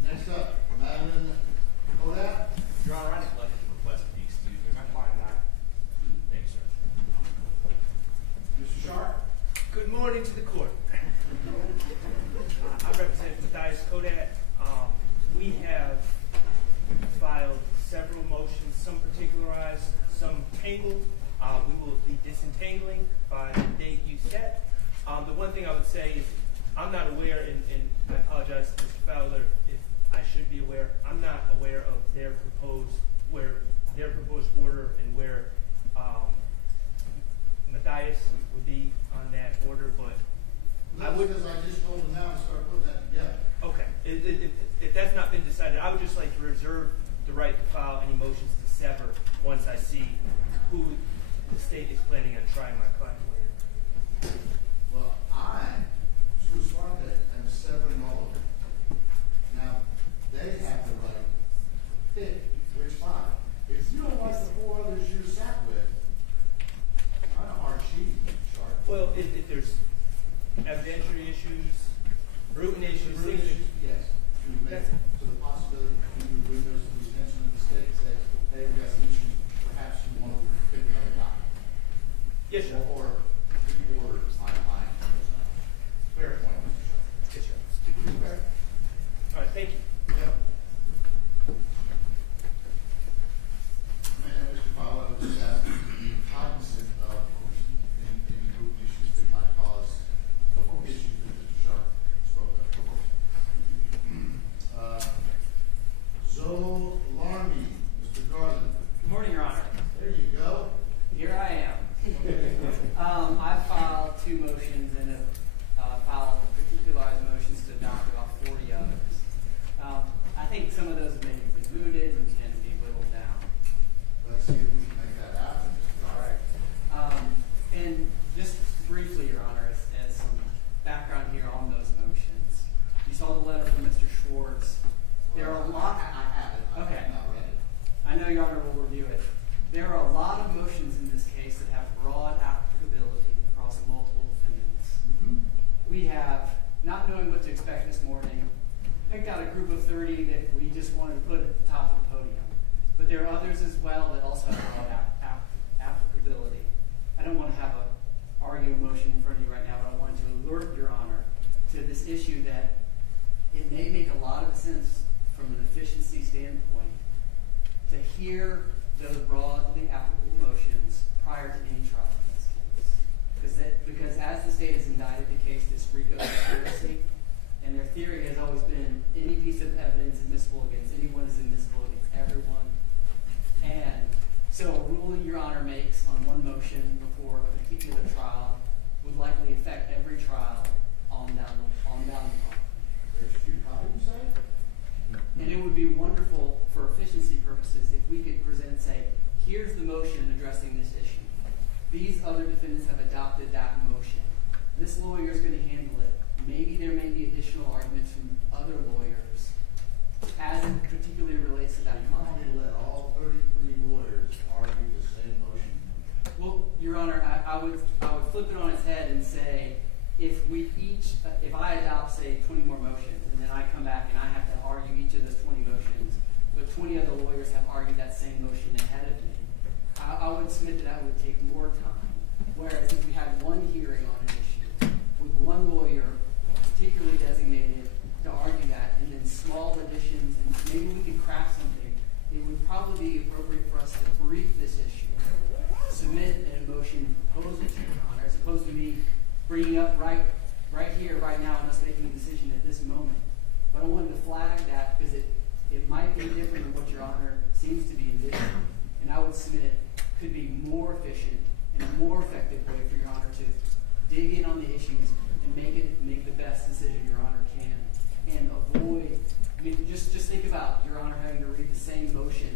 next up, Madeline Kodak. Your Honor, I neglected to request to be excused. Am I fine now? Thank you, sir. Mr. Sharp? Good morning to the court. I represent Matthias Kodak. We have filed several motions, some particularized, some tangled. We will be disentangling by the date you set. The one thing I would say is I'm not aware, and I apologize to Mr. Fowler if I should be aware, I'm not aware of their proposed order and where Matthias would be on that order, but I would. Because I just told him now to start putting that together. Okay, if that's not been decided, I would just like to reserve the right to file any motions to sever once I see who the state is planning on trying my client with. Well, I, to respond to it, am severing all of it. Now, they have the right to pick which 5. If you don't like the 4 others you sat with, kind of hard cheating, Sharp. Well, if there's evidentiary issues, root issues, things that, Yes. That's it. To the possibility that you would bring those to the attention of the state, say, hey, we got some issues, perhaps you want to pick another 5. yes, sir. Or the order is not applying to those numbers. Fair point, Mr. Sharp. Yes, sir. Okay. All right, thank you. Yeah. And Mr. Fowler, I would just ask you to be cognizant of any group issues that might cause issues that Mr. Sharp spoke of. Zolarmi, Mr. Garland. Good morning, Your Honor. There you go. Here I am. I filed 2 motions and have filed particularized motions to adopt about 40 others. I think some of those have maybe been mooted and can be whittled down. Let's see if we can make that happen. All right. And just briefly, Your Honor, as some background here on those motions, you saw the letter from Mr. Schwartz. There are a lot. I have it. Okay. I've not read it. I know Your Honor will review it. There are a lot of motions in this case that have broad applicability across multiple defendants. We have, not knowing what to expect this morning, picked out a group of 30 that we just wanted to put at the top of the podium. But there are others as well that also have broad applicability. I don't want to have a argue a motion in front of you right now, but I wanted to alert Your Honor this issue that it may make a lot of sense from an efficiency standpoint to hear those broadly applicable motions prior to any trial in this case. Because as the state has indicted the case, this RICO conspiracy, and their theory has always been any piece of evidence admissible against anyone is admissible against everyone. And so a ruling Your Honor makes on one motion before a particular trial would likely affect every trial on down the line. And it would be wonderful for efficiency purposes if we could present, say, here's the motion addressing this issue. These other defendants have adopted that motion. This lawyer is going to handle it. Maybe there may be additional arguments from other lawyers as it particularly relates to that client. You let all 33 lawyers argue the same motion? Well, Your Honor, I would flip it on its head and say, if I adopt, say, 20 more motions, and then I come back and I have to argue each of those 20 motions, but 20 other lawyers have argued that same motion ahead of me, I would submit that would take more time. Whereas if we had one hearing on an issue with one lawyer particularly designated to argue that, and then small additions, and maybe we could craft something, it would probably be appropriate for us to brief this issue, submit a motion proposal to Your Honor, as opposed to me bringing up right here, right now, and us making a decision at this moment. But I wanted to flag that because it might be different than what Your Honor seems to be envisioning, and I would submit it could be more efficient and a more effective way for Your Honor to dig in on the issues and make the best decision Your Honor can, and avoid. I mean, just think about Your Honor having to read the same motion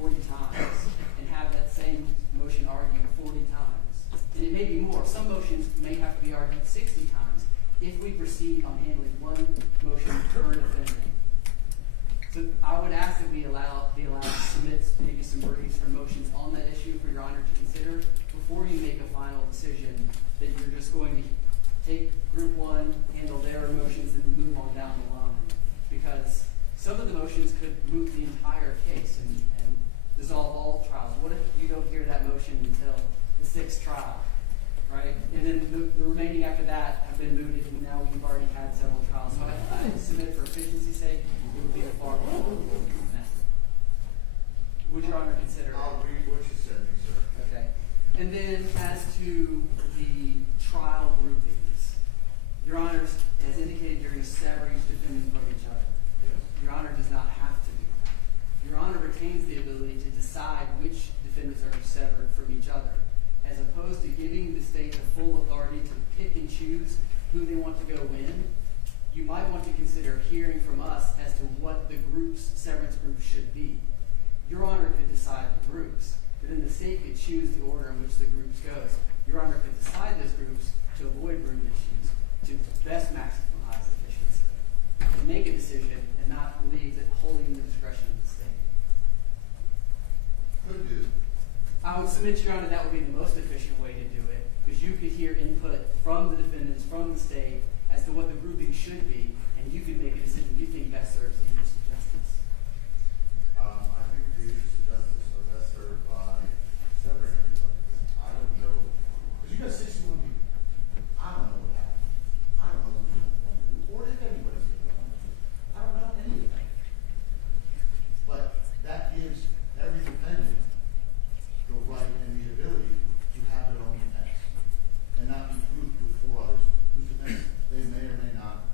40 times and have that same motion argued 40 times. And it may be more. Some motions may have to be argued 60 times if we proceed on handling one motion per defendant. So I would ask that we be allowed to submit maybe some briefs for motions on that issue for Your Honor to consider before you make a final decision that you're just going to take group one, handle their motions, and move on down the line. Because some of the motions could move the entire case and dissolve all trials. What if you don't hear that motion until the 6th trial, right? And then the remaining after that have been mooted, and now we've already had several trials. So I submit for efficiency's sake, it would be a far more method. Would Your Honor consider it? I'll read what you said, sir. Okay. And then as to the trial groupings, Your Honor has indicated you're going to sever each defendant from each other. Yes. Your Honor does not have to do that. Your Honor retains the ability to decide which defendants are severed from each other, as opposed to giving the state the full authority to pick and choose who they want to go in. You might want to consider hearing from us as to what the severance groups should be. Your Honor could decide the groups, but then the state could choose the order in which the groups goes. Your Honor could decide those groups to avoid room issues, to best maximize efficiency, and make a decision and not leave it wholly in the discretion of the state. Could do. I would submit, Your Honor, that would be the most efficient way to do it, because you could hear input from the defendants, from the state, as to what the grouping should be, and you could make a decision you think best serves the interest of justice. I think the interest of justice are best served by severing everybody. I don't know. Because you got 61 people. I don't know what happened. I don't know who's going to do, or if anybody's going to do. I don't know any of that. But that gives every defendant the right and the ability to have their own defense and not be grouped with 4 others whose defense they may or may not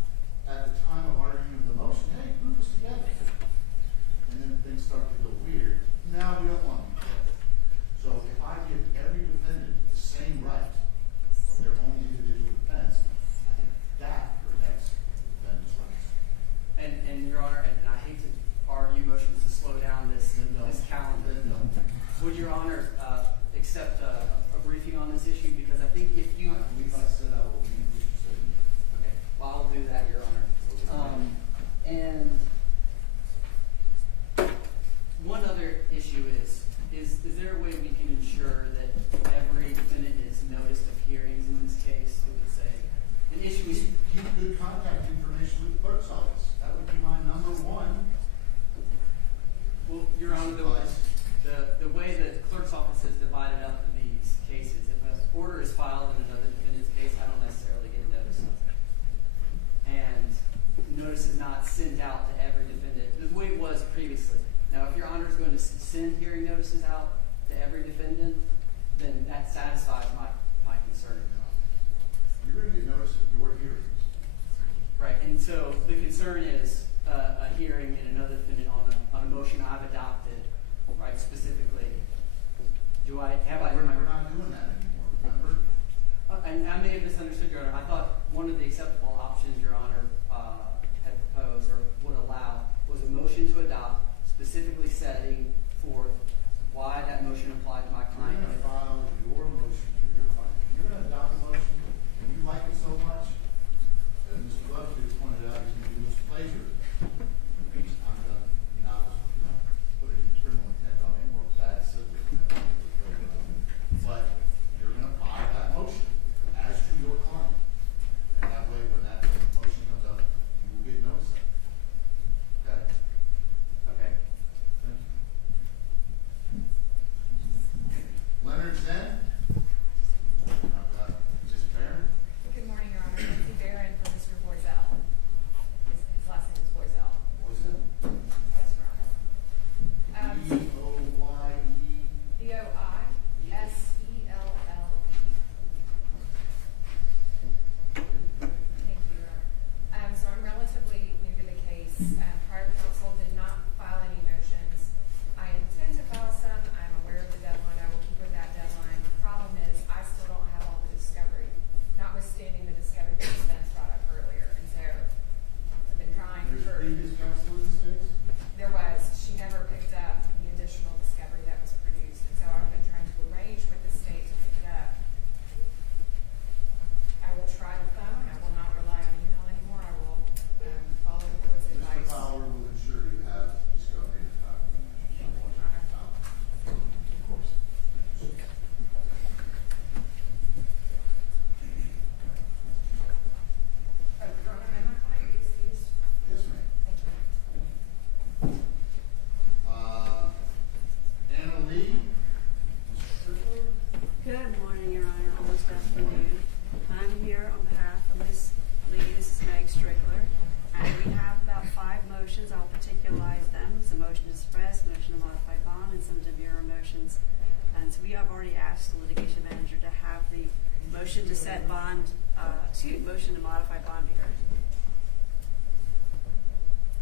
notice is not sent out to every defendant, the way it was previously. Now, if Your Honor is going to send hearing notices out to every defendant, then that satisfies my concern. You're going to get notice of your hearings. Right, and so the concern is a hearing in another defendant on a motion I've adopted, right, specifically. We're not doing that anymore, remember? And I may have misunderstood, Your Honor. I thought one of the acceptable options Your Honor had proposed or would allow was a motion to adopt, specifically setting forth why that motion applied to my client. You're going to file your motion to your client. You're going to adopt a motion, and you like it so much, as Mr. Lufty has pointed out, he's going to do his pleasure. I'm going to not put any criminal intent on him or bad civil intent. But you're going to file that motion as to your client. And that way, when that motion comes up, you will get notice of it. Okay? Okay. Leonard Zen. I've got Ms. Barron. Good morning, Your Honor. Nancy Barron for Mr. Boisel. His last name is Boisel. Boisel. Yes, Your Honor. B-O-Y-E. B-O-I-S-E-L-L-E. Thank you, Your Honor. So I'm relatively new to the case. Prior counsel did not file any motions. I intend to file some. I'm aware of the deadline. I will keep with that deadline. The problem is I still don't have all the discovery, notwithstanding the discovery that Spence brought up earlier. And so I've been trying There's for. previous counsel in this case? There was. She never picked up the additional discovery that was produced. And so I've been trying to arrange with the state to pick it up. I will try the phone. I will not rely on email anymore. I will follow the court's Mr. advice. Fowler will ensure you have discovery and documentation. Of course. Your Honor, am I going to be excused? Yes, ma'am. Thank you. Anna Lee. Mr. Strickler. Good morning, Your Honor, almost afternoon. I'm here on behalf of Ms. Lee, this is Meg Strickler, and we have about 5 motions. I'll particularize them. It's a motion to suppress, motion to modify bond, and some demurrer motions. And so we have already asked the litigation manager to have the motion to set bond, motion to modify bond be heard.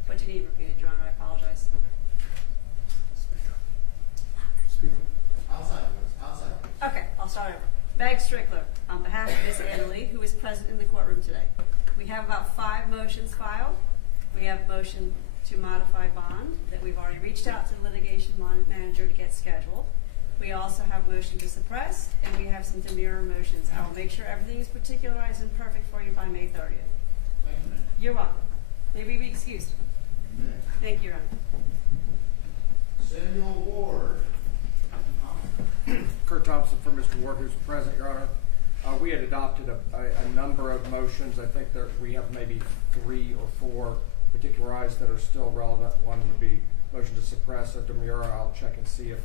What do you need repeated, Your Honor? I apologize. Outside. Okay, I'll start over. Meg Strickler, on behalf of Ms. Anna Lee, who is present in the courtroom today. We have about 5 motions filed. We have motion to modify bond that we've already reached out to the litigation manager to get scheduled. We also have motion to suppress, and we have some demurrer motions. I will make sure everything is particularized and perfect for you by May 30th. Thank you, ma'am. You're welcome. May we be excused? Amen. Thank you, Your Honor. Samuel Ward. Kurt Thompson for Mr. Ward, who's present, Your Honor. We had adopted a number of motions. I think that we have maybe 3 or 4 particularized that are still relevant. One would be motion to suppress a demurrer. I'll check and see if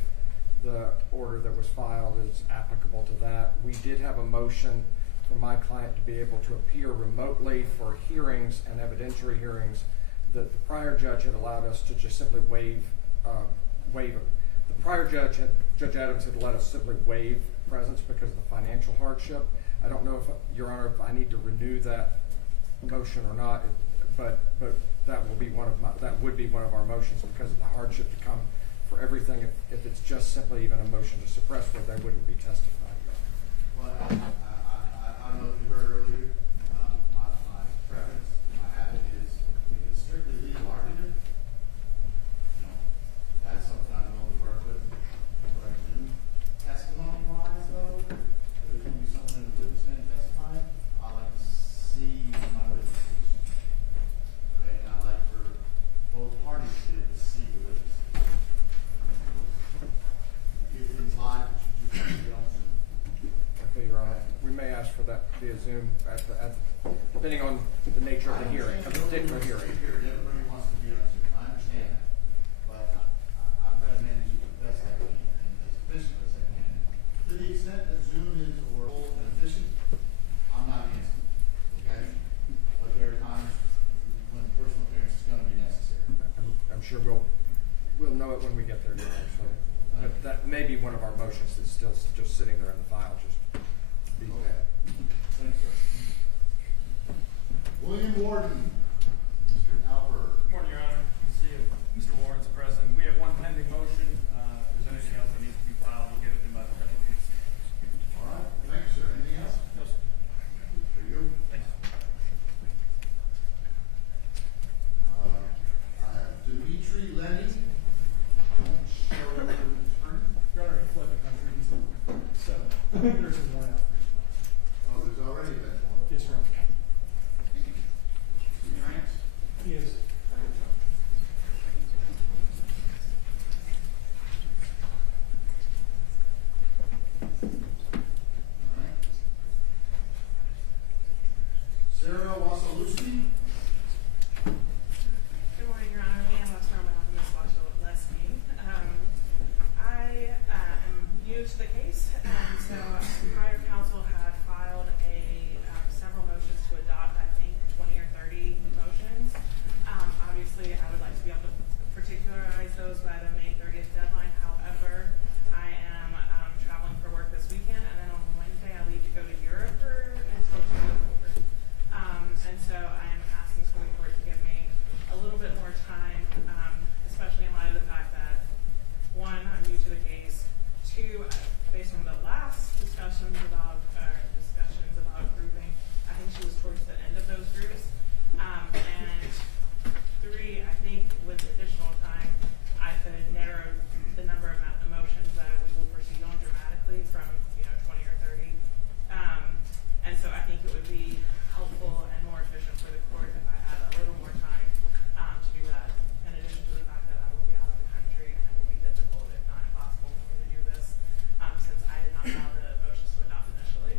the order that was filed is applicable to that. We did have a motion for my client to be able to appear remotely for hearings and evidentiary hearings that the prior judge had allowed us to just simply waive it. The prior judge, Judge Adams, had let us simply waive presence because of the financial hardship. I don't know if, Your Honor, if I need to renew that motion or not, but that would be one of our motions because of the hardship to come for everything. If it's just simply even a motion to suppress, where they wouldn't be testifying. Well, I don't know if you heard earlier, my preference, my habit is, if it's strictly legal argument, that's something I know to work with, what I do. Testimony-wise, though, if there's going to be someone in the witness stand testifying, I like to see my witnesses. Okay, and I like for both parties to be able to see the witnesses. You get things live, but you do have to get on Zoom. Okay, Your Honor. We may ask for that via Zoom depending on the nature of the hearing, of the particular hearing. Everybody wants to be on Zoom. I understand that. But I've got to manage it the best I can and as efficient as I can. To the extent that Zoom is oral and efficient, I'm not against it. Okay? But there are times when personal sure we'll know it when we get there, Your Honor, so. But that may be one of our motions that's still just sitting there in the file, just. Okay. Thanks, sir. William Warden, Mr. Alper. Good morning, Your Honor. Good to see you. Mr. Warren's present. We have one pending motion. If there's anything else that needs to be filed, we'll get it in by the president. All right, thanks, sir. Anything else? No, sir. For you? Thanks. I have Dimitri Lenny. Show the attorney. Your Honor, he fled the country. He's in so there's his one out. Oh, there's already been one. Yes, Your Honor. France? He is. Sarah Wasilewski? Good morning, Your Honor. Leanne Webster on behalf of Ms. Wasilewski. I am new to the case, and so prior counsel had filed several motions to adopt, I think, 20 or 30 motions. Obviously, I would like to be able to particularize those by the May 30th deadline. However, I am traveling for work this weekend, and then on Wednesday I leave to go to Europe until June 4th. And so I am asking school court to give me a little bit more time, especially in light of the fact that, one, I'm new to the case. Two, based on the last discussions about grouping, I think she was towards the end of those groups. And three, I think with additional time, I could narrow the number of motions that we will proceed on dramatically from 20 or 30. And so I think it would be helpful and more efficient for the court if I had a little more time to do that. In addition to the fact that I will be out of the country and it will be difficult, if not impossible, for me to do this since I did not file the motions to adopt initially.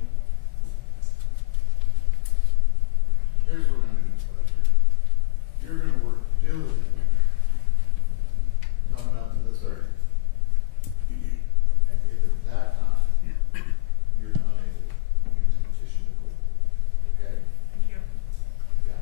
Here's what we're going to do, Mr. Webster. You're going to work diligently coming up to the 30th. And if at that time you're unable, you can petition the court. Okay? Thank you. Yeah.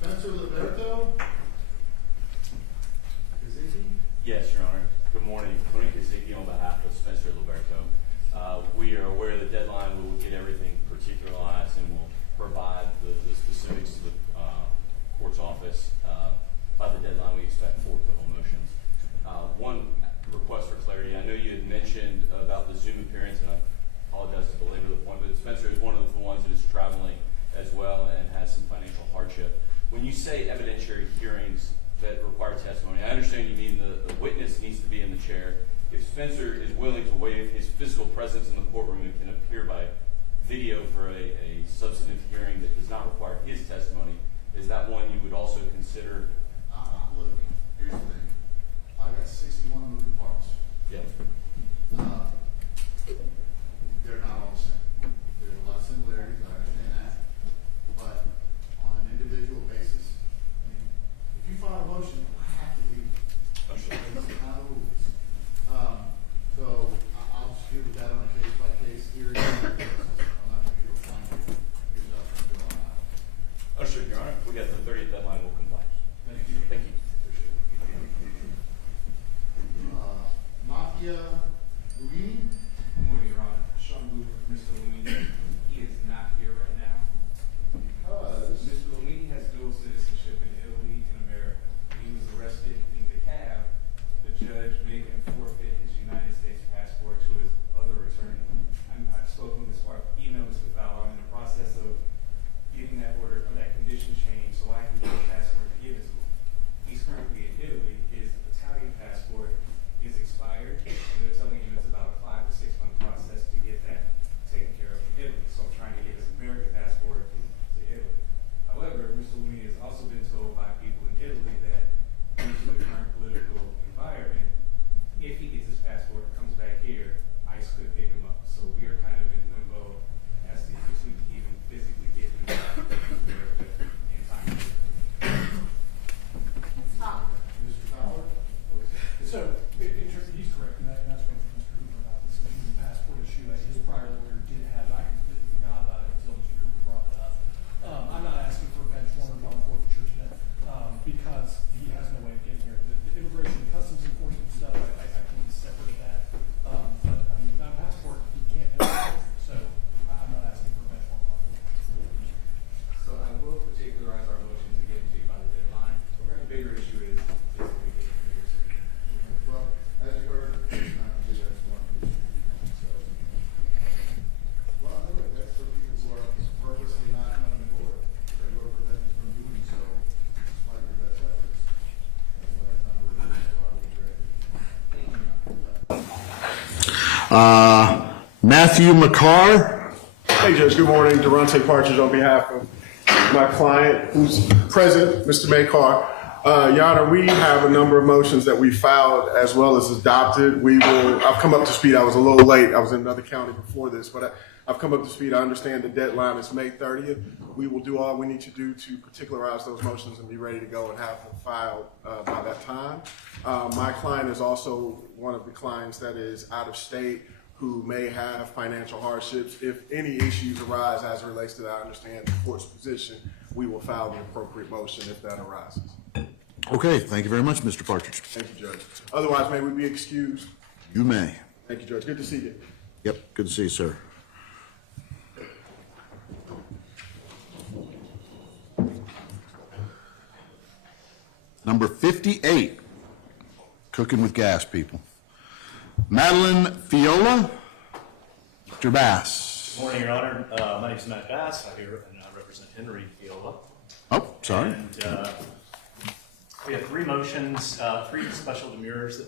Spencer Liberto? Kazicki? Yes, Your Honor. Good morning. Tony Kazicki on behalf of Spencer Liberto. We are aware of the deadline. We will get everything particularized and we'll provide the specifics to the court's office. By the deadline, we expect 4 total motions. One request for clarity. I know you had mentioned about the Zoom appearance, and I apologize to belabor the point, but Spencer is one of the ones that is traveling as well and has some financial hardship. When you say evidentiary hearings that require testimony, I understand you mean the witness needs to be in the chair. If Spencer is willing to waive his physical presence in the courtroom and can appear by video for a substantive hearing that does not require his testimony, is that one you would also consider? Look, here's the thing. I got 61 moving parts. Yeah. They're not all the same. There's a lot of similarities, I understand that. But on an individual basis, I mean, if you file a motion, I have to read it. That's not the rules. So I'll just deal with that on a case-by-case hearing. I'm not going to be able to find it. Here's what I'm going to do on that. Oh, sure, Your Honor. We got the 30th deadline. We'll comply. Thank you. Matthew McCarr. Hey, Judge. Good morning. Durante Partridge on behalf of my client, who's present, Mr. McCarr. Your Honor, we have a number of motions that we filed as well as adopted. I've come up to speed. I was a little late. I was in another county before this, but I've come up to speed. I understand the deadline is May 30th. We will do all we need to do to particularize those motions and be ready to go and have them filed by that time. My client is also one of the clients that is out of state who may have financial hardships. If any issues arise as it relates to that, I understand the court's position. We will file the appropriate motion if that arises. Okay, thank you very much, Mr. Partridge. Thank you, Judge. Otherwise, may we be excused? You may. Thank you, Judge. Good to see you. Yep, good to see you, sir. Number 58, cooking with gas, people. Madeline Fiola, Mr. Bass. Good morning, Your Honor. My name is Matt Bass. I'm here and I represent Henry Fiola. Oh, sorry. And we have three motions, three special demurrers,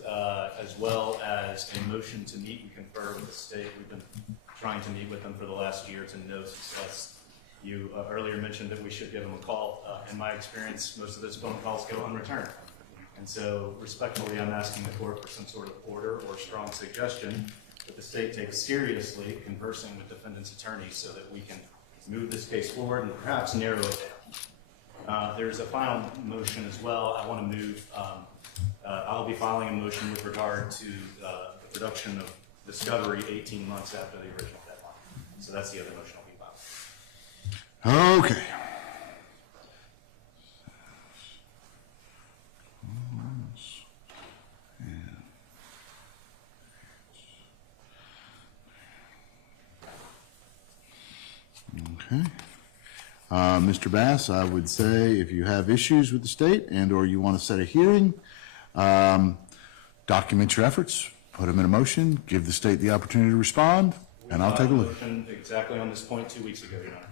as well as a motion to meet and confer with the state. We've been trying to meet with them for the last year to no success. You earlier mentioned that we should give them a call. In my experience, most of those phone calls go unreturned. And so respectfully, I'm asking the court for some sort of order or strong suggestion that the state takes seriously conversing with defendants' attorneys so that we can move this case forward and perhaps narrow it down. There's a final motion as well. I want to move, I'll be filing a motion with regard to the production of discovery 18 months after the original deadline. So that's the other motion I'll be filing. Okay. Okay. Mr. Bass, I would say if you have issues with the state and or you want to set a hearing, document your efforts, put them in a motion, give the state the opportunity to respond, and I'll take a look. Exactly on this point 2 weeks ago, Your Honor.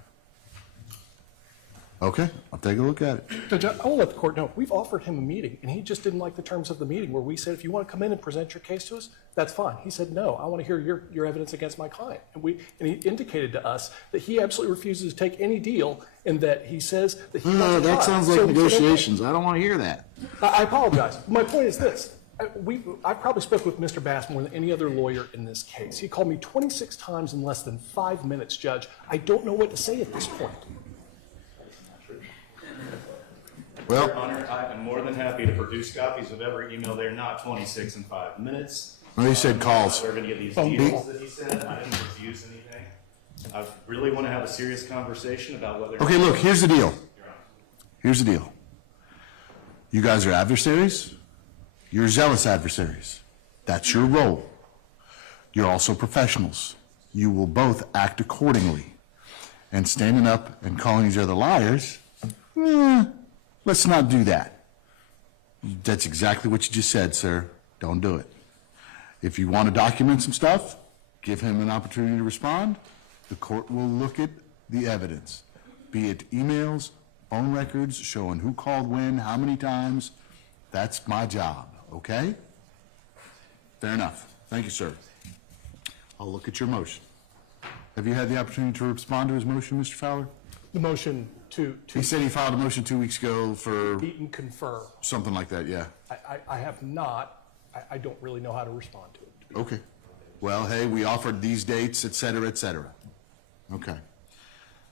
Okay, I'll take a look at it. Judge, I will let the court know, we've offered him a meeting, and he just didn't like the terms of the meeting where we said, if you want to come in and present your case to us, that's fine. He said, no, I want to hear your evidence against my client. And he indicated to us that he absolutely refuses to take any deal and that he says that he wants to that try. sounds like So negotiations. I don't want to hear that. I apologize. My point is this. I probably spoke with Mr. Bass more than any other lawyer in this case. He called me 26 times in less than 5 minutes, Judge. I don't know what to say at this point. Well, Your Honor, I am more than happy to produce copies of every email there, not 26 in 5 minutes. No, he said calls. We're going to get these deals that he said. I didn't refuse anything. I really want to have a serious conversation about whether... Okay, look, here's the deal. Here's the deal. You guys are adversaries. You're zealous adversaries. That's your role. You're also professionals. You will both act accordingly. And standing up and calling each other liars, let's not do that. That's exactly what you just said, sir. Don't do it. If you want to document some stuff, give him an opportunity to respond. The court will look at the evidence, be it emails, phone records showing who called when, how many times. That's my job, okay? Fair enough. Thank you, sir. I'll look at your motion. Have you had the opportunity to respond to his motion, Mr. Fowler? The motion to He said he filed a motion 2 weeks ago for meet and confer. something like that, yeah. I have not. I don't really know how to respond to it. Okay. Well, hey, we offered these dates, et cetera, et cetera. Okay.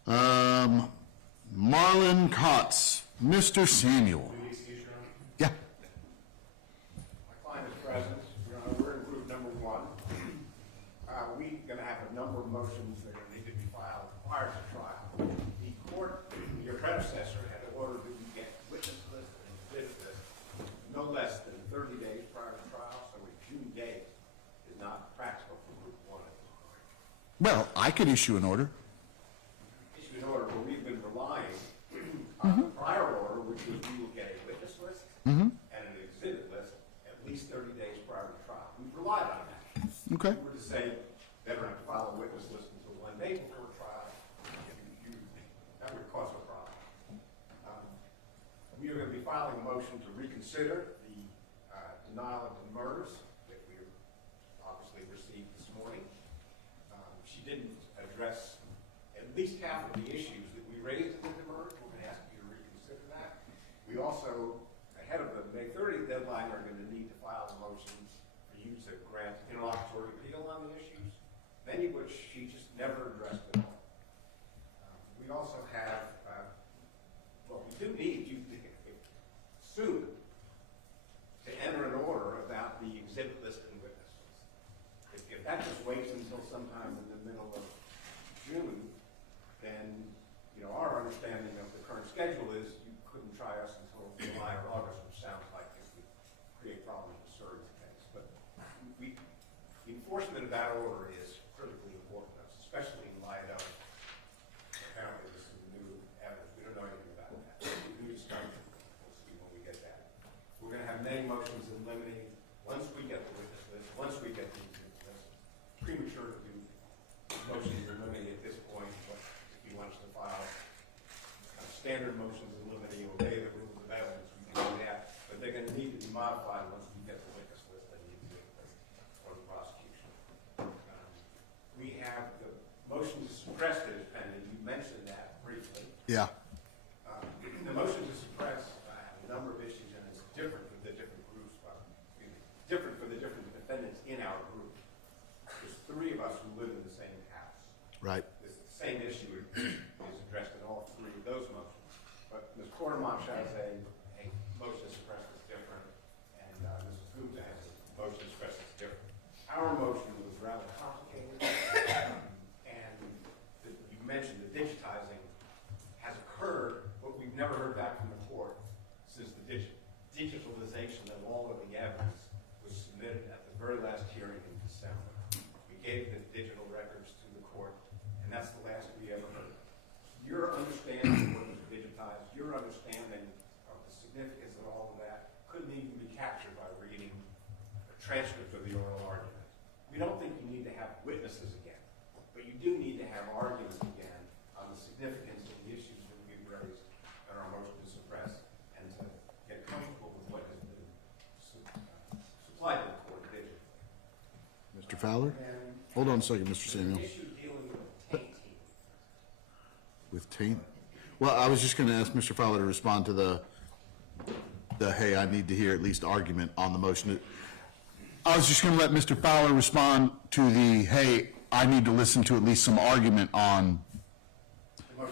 Marlon Kotz, Mr. Samuel. Yeah. My client is present. Your Honor, we're in group number 1. We're going to have a number of motions that are going to need to be filed prior to trial. The court, your predecessor, had ordered that we get witness list and exhibit list no less than 30 days prior to trial, so a June date is not practical for group 1 at this point. Well, I could issue an order. Issue an order where we've been relying on the prior order, which was we will get a witness list and an exhibit list at least 30 days prior to trial. We've relied on that. Okay. We're to say they don't have to file a witness list until 1 day before trial. That would cause a problem. We are going to be filing a motion to reconsider the denial of the murders that we obviously received this morning. address at least half of the issues that we raised in the demurrage. We're going to ask you to reconsider that. We also, ahead of the May 30th deadline, are going to need to file motions for you to grant interlocutory appeal on the issues, many of which she just never addressed at all. We also have, well, we do need you to soon to enter an order about the exhibit list and witnesses. If that just waits until sometime in the middle of June, then, you know, our understanding of the current schedule is you couldn't try us until July or August, which sounds like it would create problems with Surrey's case. But the enforcement of that order is critically important to us, especially in light of apparently this is new evidence. We don't know anything about that. We need to start. We'll see when we get that. We're going to have many motions in limine once we get the witness list, once we get the exhibit list. Premature to do motions in limine at this point, but if he wants to file standard motions in limine, obey the rules of evidence, we can do that. But they're going to need to be modified once we get the witness list and the exhibit list for the prosecution. We have the motion to suppress that is pending. You mentioned that briefly. Yeah. The motion to suppress have a number of issues, and it's different for the different groups. Different for the different defendants in our group. There's three of us who live in the same house. Right. The same issue is addressed in all three of those motions. But Ms. Quartermarch has a motion to suppress that's different, and Mrs. Gupta has a motion to suppress that's different. Our motion was rather complicated, and you mentioned the digitizing has occurred, but we've never heard back from the court since the digitalization of all of the evidence was submitted at the very last hearing in December. We gave the digital records to the court, and that's the last we ever heard. Your understanding of what was digitized, your understanding of the significance of all of that couldn't even be captured by reading a transcript of the oral argument. We don't think you need to have witnesses again, but you do need to have arguments again on the significance of the issues that we've raised in our motion to suppress, and to get comfortable with what has been supplied to the court digitally. Mr. Fowler? Hold on a second, Mr. Samuel. An issue dealing with tainting. With taint? Well, I was just going to ask Mr. Fowler to respond to the hey, I need to hear at least argument on the motion. I was just going to let Mr. Fowler respond to the hey, I need to listen to at least some argument on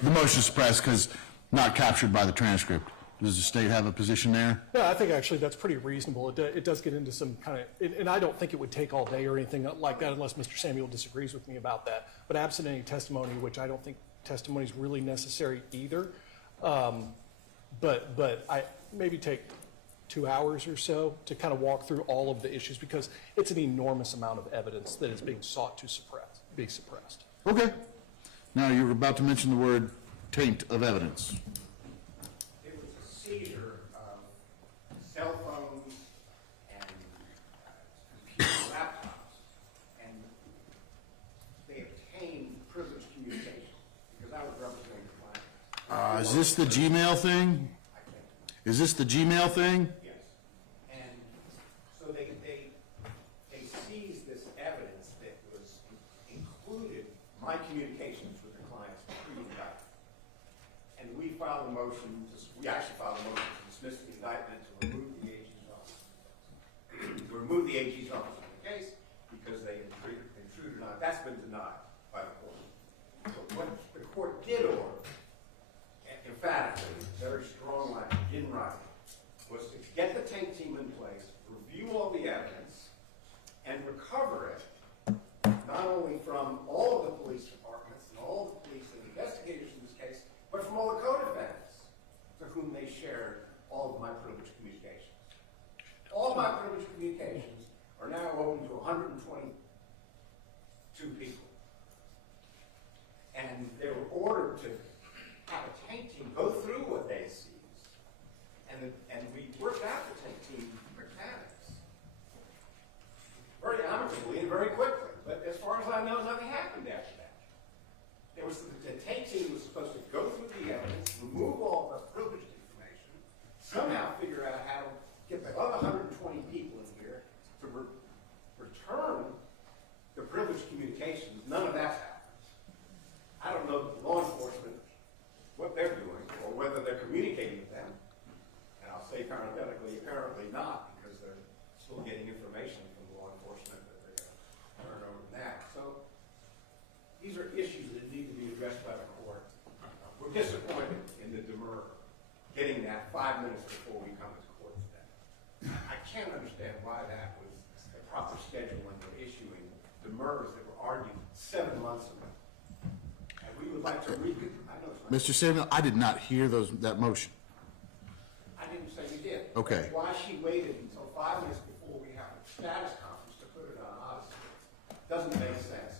the motion to suppress because not captured by the transcript. Does the state have a position there? No, I think actually that's pretty reasonable. It does get into some kind of, and I don't think it would take all day or anything like that unless Mr. Samuel disagrees with me about that. But absent any testimony, which I don't think testimony is really necessary either, but I maybe take 2 hours or so to kind of walk through all of the issues because it's an enormous amount of evidence that is being sought to be suppressed. Okay. Now, you were about to mention the word taint of evidence. It was a seizure of cell phones and computer laptops, and they obtained privileged communication because I was representing the client. Is this the Gmail thing? Is this the Gmail thing? Yes. And so they seized this evidence that was included my communications with the clients pre-indictment. And we filed a motion, we actually filed a motion to dismiss the indictment to remove the AG's office. To remove the AG's office from the case because they intruded on it. That's been denied by the court. But what the court did order, emphatically, very strong language in writing, was to get the taint team in place, review all the evidence, and recover it, not only from all of the police departments and all the police and investigators in this case, but from all the co-defendants to whom they shared all of my privileged communications. All of my privileged communications are now open to 122 people. And they were ordered to have a taint team go through what they seized. And we worked out the taint team mechanics very amicably and very quickly. But as far as I know, nothing happened after that. There was the taint team was supposed to go through the evidence, remove all the privileged information, somehow figure out how to get the other 120 people in here to return the privileged communications still getting information from law enforcement that they're going to turn over now. So these are issues that need to be addressed by the court. We're disappointed in the demur, getting that 5 minutes before we come to court today. I can't understand why that was the proper schedule when we're issuing demurs that were argued 7 months ago. And we would like to Mr. Samuel, I did not hear that motion. I didn't say you did. Okay. That's why she waited until 5 minutes before we have a status conference to put it on Odyssey. Doesn't make sense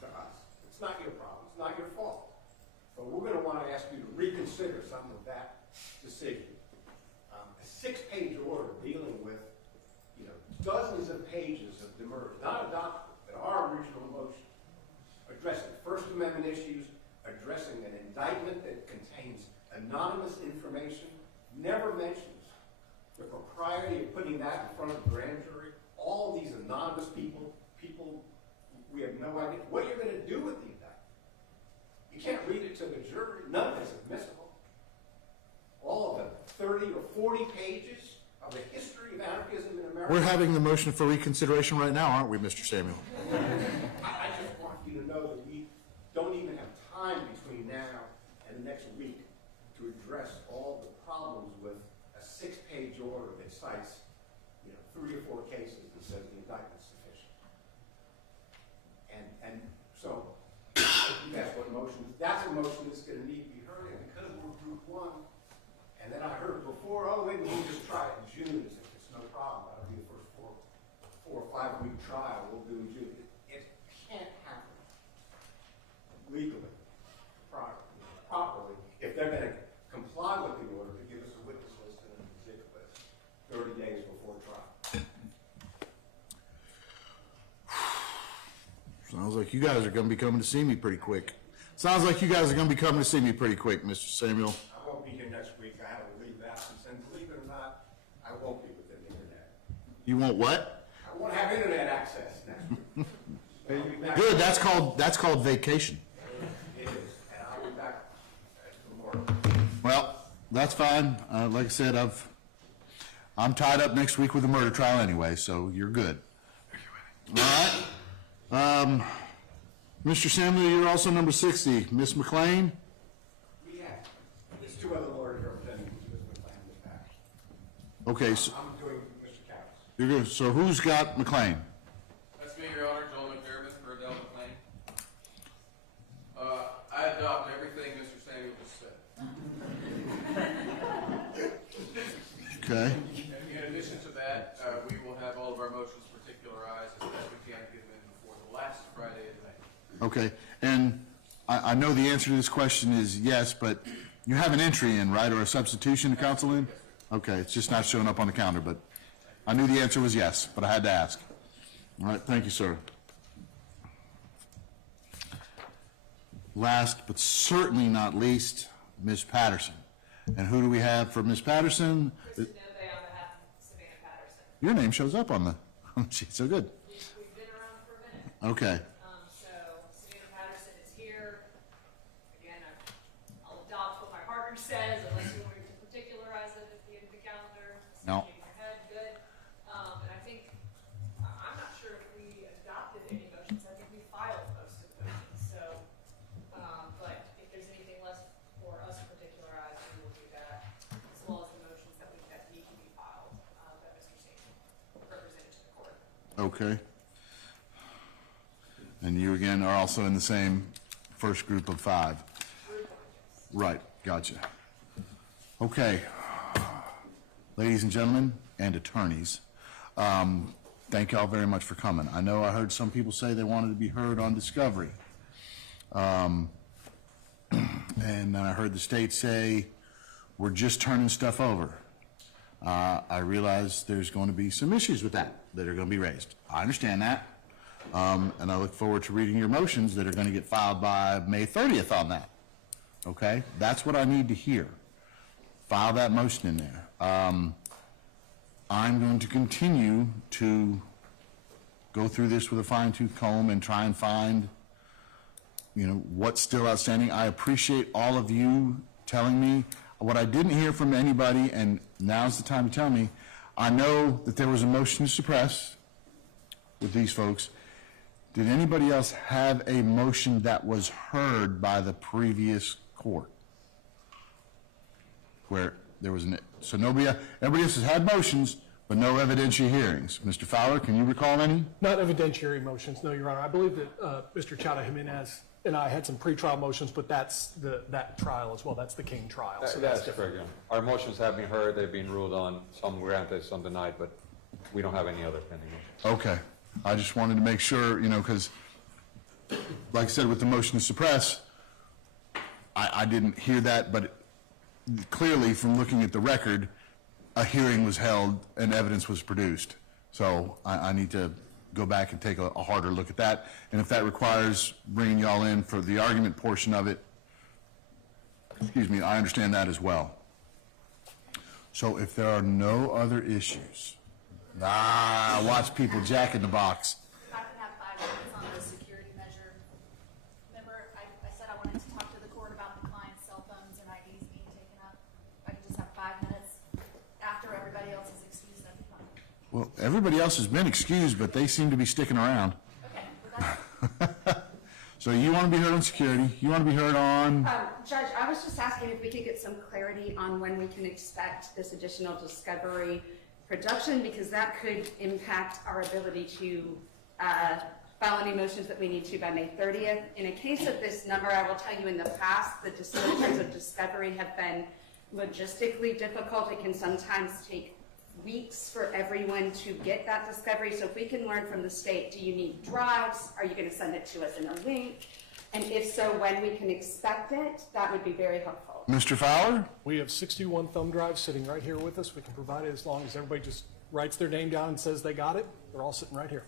to us. It's not your problem. It's not your fault. But we're going to want to ask you to reconsider some of that decision. A 6-page order dealing with, dozens of pages of demurs, not a document, but our original motion, addressing First Amendment issues, addressing an indictment that contains anonymous information, never mentions the propriety of putting that in front of the grand jury. All of these anonymous people, we have no idea what you're going to do with the indictment. You can't read it to the jury. None of this is admissible. All of the 30 or 40 pages of the history of anarchism in America. We're having the motion for reconsideration right now, aren't we, Mr. Samuel? I just want you to know that we don't even have time between now and the next week to address all the problems with a 6-page order that cites, 3 or 4 cases that says the indictment is sufficient. And so that's what that's a motion that's going to need to be heard, and because we're Group 1, and then I heard before, maybe we'll just try it in June as if it's no problem. That'll be the first 4 or 5 week trial we'll do in June. It can't happen legally, properly, if they're going to comply with the order to give us a witness list and an exhibit list 30 days before trial. Sounds like you guys are going to be coming to see me pretty quick. Sounds like you guys are going to be coming to see me pretty quick, Mr. Samuel. I won't be here next week. I have a leave of absence, and believe it or not, I won't be within the internet. You want what? I won't have internet access next week. Good. That's called vacation. It is, and I'll be back tomorrow. Well, that's fine. Like I said, I'm tied up next week with a murder trial anyway, so you're good. All right. Mr. Samuel, you're also number 60. Miss McLean? We have, there's 2 other lawyers representing Ms. McLean in this package. Okay. So, I'm doing Mr. Cowles. you're good. So who's got McLean? That's me, Your Honor, Joel McDermott for Adele McLean. I adopt everything Mr. Samuel just said. Okay. In addition to that, we will have all of our motions particularized as best we can to get them in before the last Friday of May. Okay. And I know the answer to this question is yes, but you have an entry in, right, or a substitution to counsel in? Okay. It's just not showing up on the calendar, but I knew the answer was yes, but I had to ask. All right. Thank you, sir. Last but certainly not least, Ms. Patterson. And who do we have for Ms. Patterson? Kristen Nove on behalf of Savannah Patterson. Your name shows up on the sheet, so good. We've been around for a minute. Okay. So Savannah Patterson is here. Again, I'll adopt what my partner says, unless you want me to particularize it at the end of the calendar. No. Shaking your head, good. But I think, I'm not sure if we adopted any motions. I think we filed most of the motions. So, but if there's anything left for us to particularize, we will do that, as well as the motions that need to be filed, that Mr. Samuel represented to the court. Okay. And you again are also in the same first group of 5. Right, gotcha. Okay. Ladies and gentlemen, and attorneys, thank y'all very much for coming. I know I heard some people say they wanted to be heard on discovery. And I heard the state say, we're just turning stuff over. I realize there's going to be some issues with that are going to be raised. I understand that. And I look forward to reading your motions that are going to get filed by May 30th on that. Okay? That's what I need to hear. File that motion in there. I'm going to continue to go through this with a fine-tooth comb and try and find, what's still outstanding. I appreciate all of you telling me. What I didn't hear from anybody, and now's the time to tell me, I know that there was a motion to suppress with these folks. Did anybody else have a motion that was heard by the previous court? Where there was so everybody else has had motions, but no evidentiary hearings. Mr. Fowler, can you recall any? Not evidentiary motions, no, Your Honor. I believe that Mr. Chata Jimenez and I had some pretrial motions, but that's that trial as well. That's the King trial. So that's different. correct. Yeah. Our motions have been heard. They've been ruled on. Some granted, some denied, but we don't have any other pending motions. Okay. I just wanted to make sure, because, like I said, with the motion to suppress, I didn't hear that, but clearly from looking at the record, a hearing was held and evidence was produced. So I need to go back and take a harder look at that. And if that requires bringing y'all in for the argument portion of it, excuse me, I understand that as well. So if there are no other issues, watch people jack in the box. If I could have 5 minutes on the security measure. Remember, I said I wanted to talk to the court about the client's cell phones and IDs being taken up. If I could just have 5 minutes after everybody else is excused, that'd be fine. Well, everybody else has been excused, but they seem to be sticking around. Okay, well, that's So you want to be heard on security? You want to be heard on? Judge, I was just asking if we could get some clarity on when we can expect this additional discovery production, because that could impact our ability to file any motions that we need to by May 30th. In a case of this number, I will tell you in the past, the disclosures of discovery have been logistically difficult. It can sometimes take weeks for everyone to get that discovery. So if we can learn from the state, do you need drives? Are you going to send it to us in a link? And if so, when we can expect it, that would be very helpful. Mr. Fowler? We have 61 thumb drives sitting right here with us. We can provide it as long as everybody just writes their name down and says they got it. They're all sitting right here.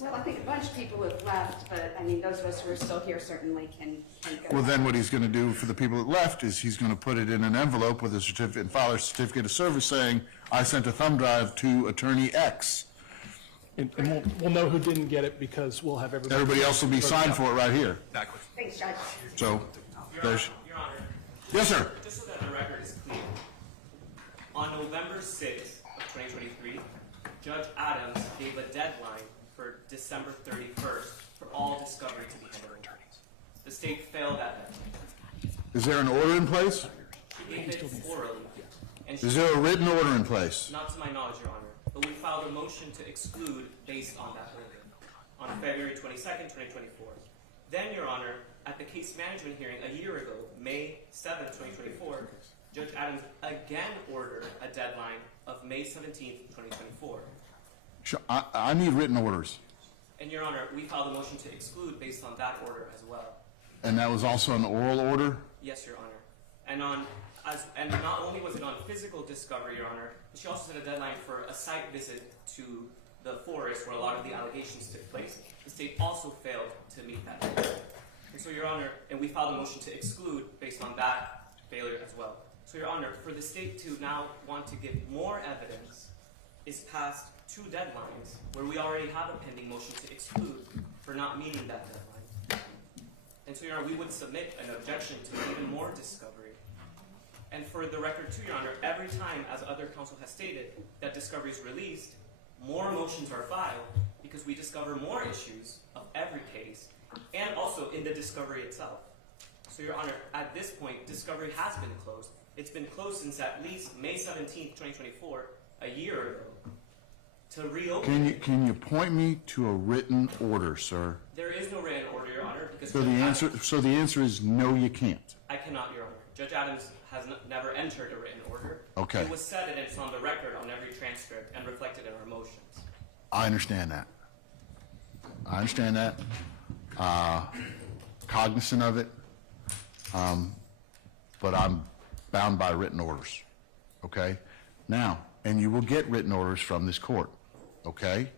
Well, I think a bunch of people have left, but I mean, those of us who are still here certainly can go. Well, then what he's going to do for the people that left is he's going to put it in an envelope with a certificate and file a certificate of service saying, I sent a thumb drive to attorney X. And we'll know who didn't get it because we'll have everybody. Everybody else will be signed for it right here. Thanks, Judge. So, there's. Your Honor. Yes, sir. Just so that the record is clear. On November 6th of 2023, Judge Adams gave a deadline for December 31st for all discovery to be handled. The state failed that deadline. Is there an order in place? She gave it orally. And Is there a written order in place? Not to my knowledge, Your Honor, but we filed a motion to exclude based on that order on February 22nd, 2024. Then, Your Honor, at the case management hearing a year ago, May 7th, 2024, Judge Adams again ordered a deadline of May 17th, 2024. Sure, I need written orders. And Your Honor, we filed a motion to exclude based on that order as well. And that was also an oral order? Yes, Your Honor. And not only was it on physical discovery, Your Honor, but she also set a deadline for a site visit to the forest where a lot of the allegations took place. The state also failed to meet that deadline. And so, Your Honor, and we filed a motion to exclude based on that failure as well. So, Your Honor, for the state to now want to give more evidence is past 2 deadlines where we already have a pending motion to exclude for not meeting that deadline. And so, Your Honor, we would submit an objection to even more discovery. And for the record too, Your Honor, every time, as other counsel has stated, that discovery is released, more motions are filed because we discover more issues of every case and also in the discovery itself. So, Your Honor, at this point, discovery has been closed. It's been closed since at least May 17th, 2024, a year ago. To reopen. Can you point me to a written order, sir? There is no written order, Your Honor, because So the answer is no, you can't. I cannot, Your Honor. Judge Adams has never entered a written order. Okay. It was said and it's on the record on every transcript and reflected in our motions. I understand that. Cognizant of it, but I'm bound by written orders. Okay? Now, and you will get written orders from this court. Okay?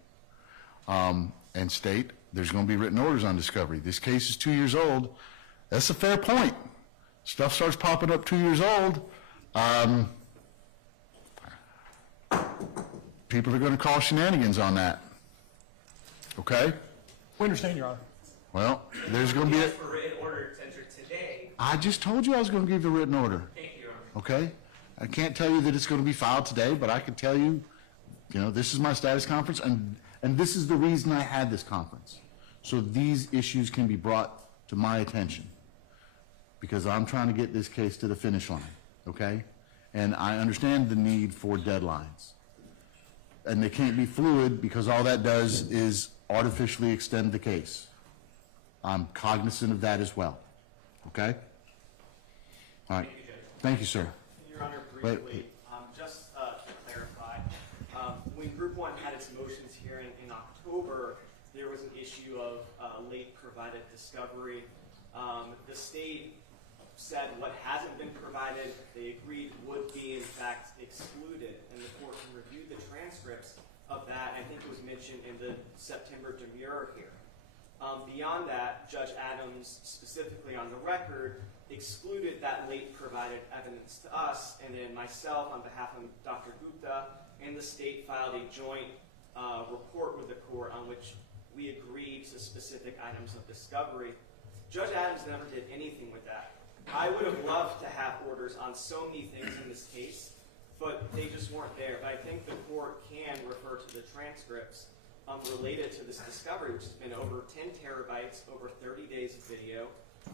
And state, there's going to be written orders on discovery. This case is 2 years old. That's a fair point. Stuff starts popping up 2 years old. People are going to call shenanigans on that. Okay? We understand, Your Honor. Well, there's going to be a... For written order to enter today. I just told you I was going to give you a written order. Thank you, Your Honor. Okay? I can't tell you that it's going to be filed today, but I can tell you this is my status conference, and this is the reason I had this conference. So these issues can be brought to my attention, because I'm trying to get this case to the finish line, okay? And I understand the need for deadlines. And they can't be fluid, because all that does is artificially extend the case. I'm cognizant of that as well, okay? All right, thank you, sir. Your Honor, briefly, just to clarify, when Group 1 had its motions hearing in October, there was an issue of late provided discovery. The state said what hasn't been provided, they agreed would be in fact excluded, and the court reviewed the transcripts of that. I think it was mentioned in the September demurrer here. Beyond that, Judge Adams, specifically on the record, excluded that late provided evidence to us, and then myself, on behalf of Dr. Gupta, and the state filed a joint report with the court on which we agreed to specific items of discovery. Judge Adams never did anything with that. I would have loved to have orders on so many things in this case, but they just weren't there. But I think the court can refer to the transcripts related to this discovery, which has been over 10 terabytes, over 30 days of video,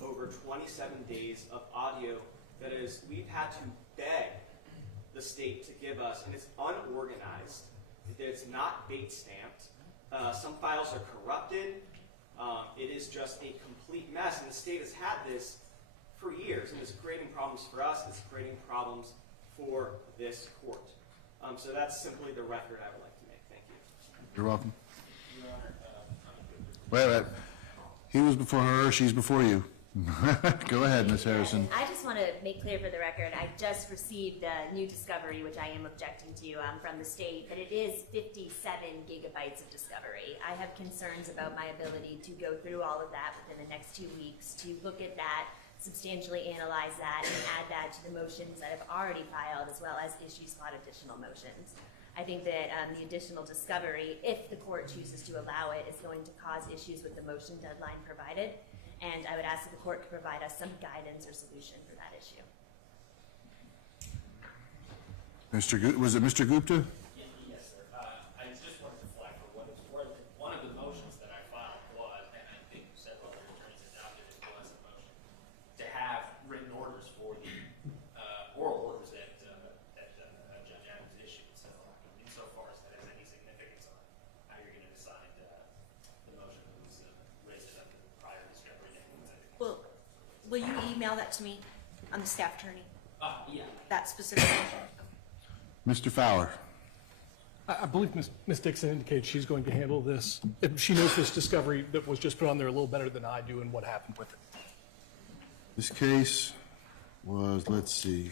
over 27 days of audio. That is, we've had to beg the state to give us, and it's unorganized. It's not date stamped. Some files are corrupted. It is just a complete mess, and the state has had this for years, and it's creating problems for us. It's creating problems for this court. So that's simply the record I would like to make. Thank you. You're welcome. Wait. He was before her, she's before you. Go ahead, Ms. Harrison. I just want to make clear for the record, I just received a new discovery, which I am objecting to from the state, that it is 57 gigabytes of discovery. I have concerns about my ability to go through all of that within the next 2 weeks, to look at that, substantially analyze that, and add that to the motions that have already filed, as well as issue slot additional motions. I think that the additional discovery, if the court chooses to allow it, is going to cause issues with the motion deadline provided. And I would ask that the court could provide us some guidance or solution for that issue. Was it Mr. Gupta? Yes, sir. I just wanted to flag for what it's worth. One of the motions that I filed was, and I think several other attorneys adopted it, was a motion to have written orders for the oral orders that Judge Adams issued. So, insofar as that has any significance on how you're going to decide the motion that was raised up in the prior discovery date. Will you email that to me on the staff attorney? Yeah. That specific motion? Mr. Fowler. I believe Ms. Dixon indicated she's going to handle this. She knows this discovery that was just put on there a little better than I do and what happened with it. This case was, let's see.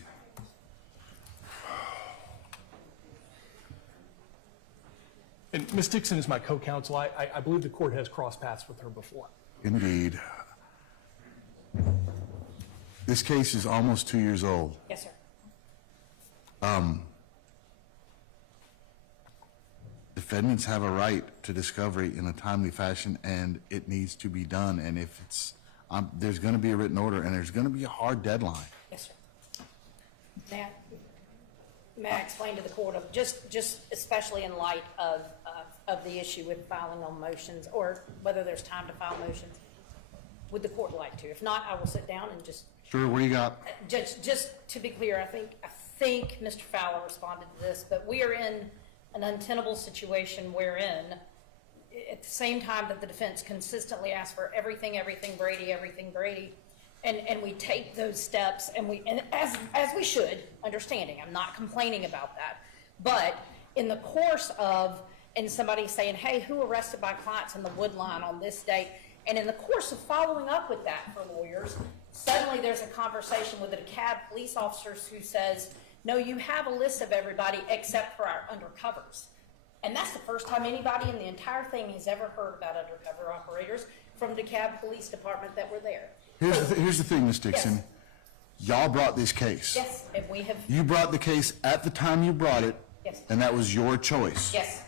And Ms. Dixon is my co-counsel. I believe the court has crossed paths with her before. Indeed. This case is almost 2 years old. Yes, sir. Defendants have a right to discovery in a timely fashion, and it needs to be done. And if it's, there's going to be a written order, and there's going to be a hard deadline. Yes, sir. May I explain to the court of just especially in light of the issue with filing on motions, or whether there's time to file motions? Would the court like to? If not, I will sit down and just. Sure. What do you got? Judge, just to be clear, I think Mr. Fowler responded to this, but we are in an untenable situation wherein, at the same time that the defense consistently asks for everything Brady, and we take those steps, and as we should, understanding, I'm not complaining about that, but in the course of, and somebody saying, hey, who arrested my clients in the Woodline on this date, and in the course of following up with that for lawyers, suddenly there's a conversation with the DeKalb police officers who says, no, you have a list of everybody except for our undercovers. And that's the first time anybody in the entire thing has ever heard about undercover operators from the DeKalb Police Department that were there. Here's the thing, Ms. Dixon. Yes. Y'all brought this case. Yes, and we have. You brought the case at the time you brought it. Yes. And that was your choice. Yes.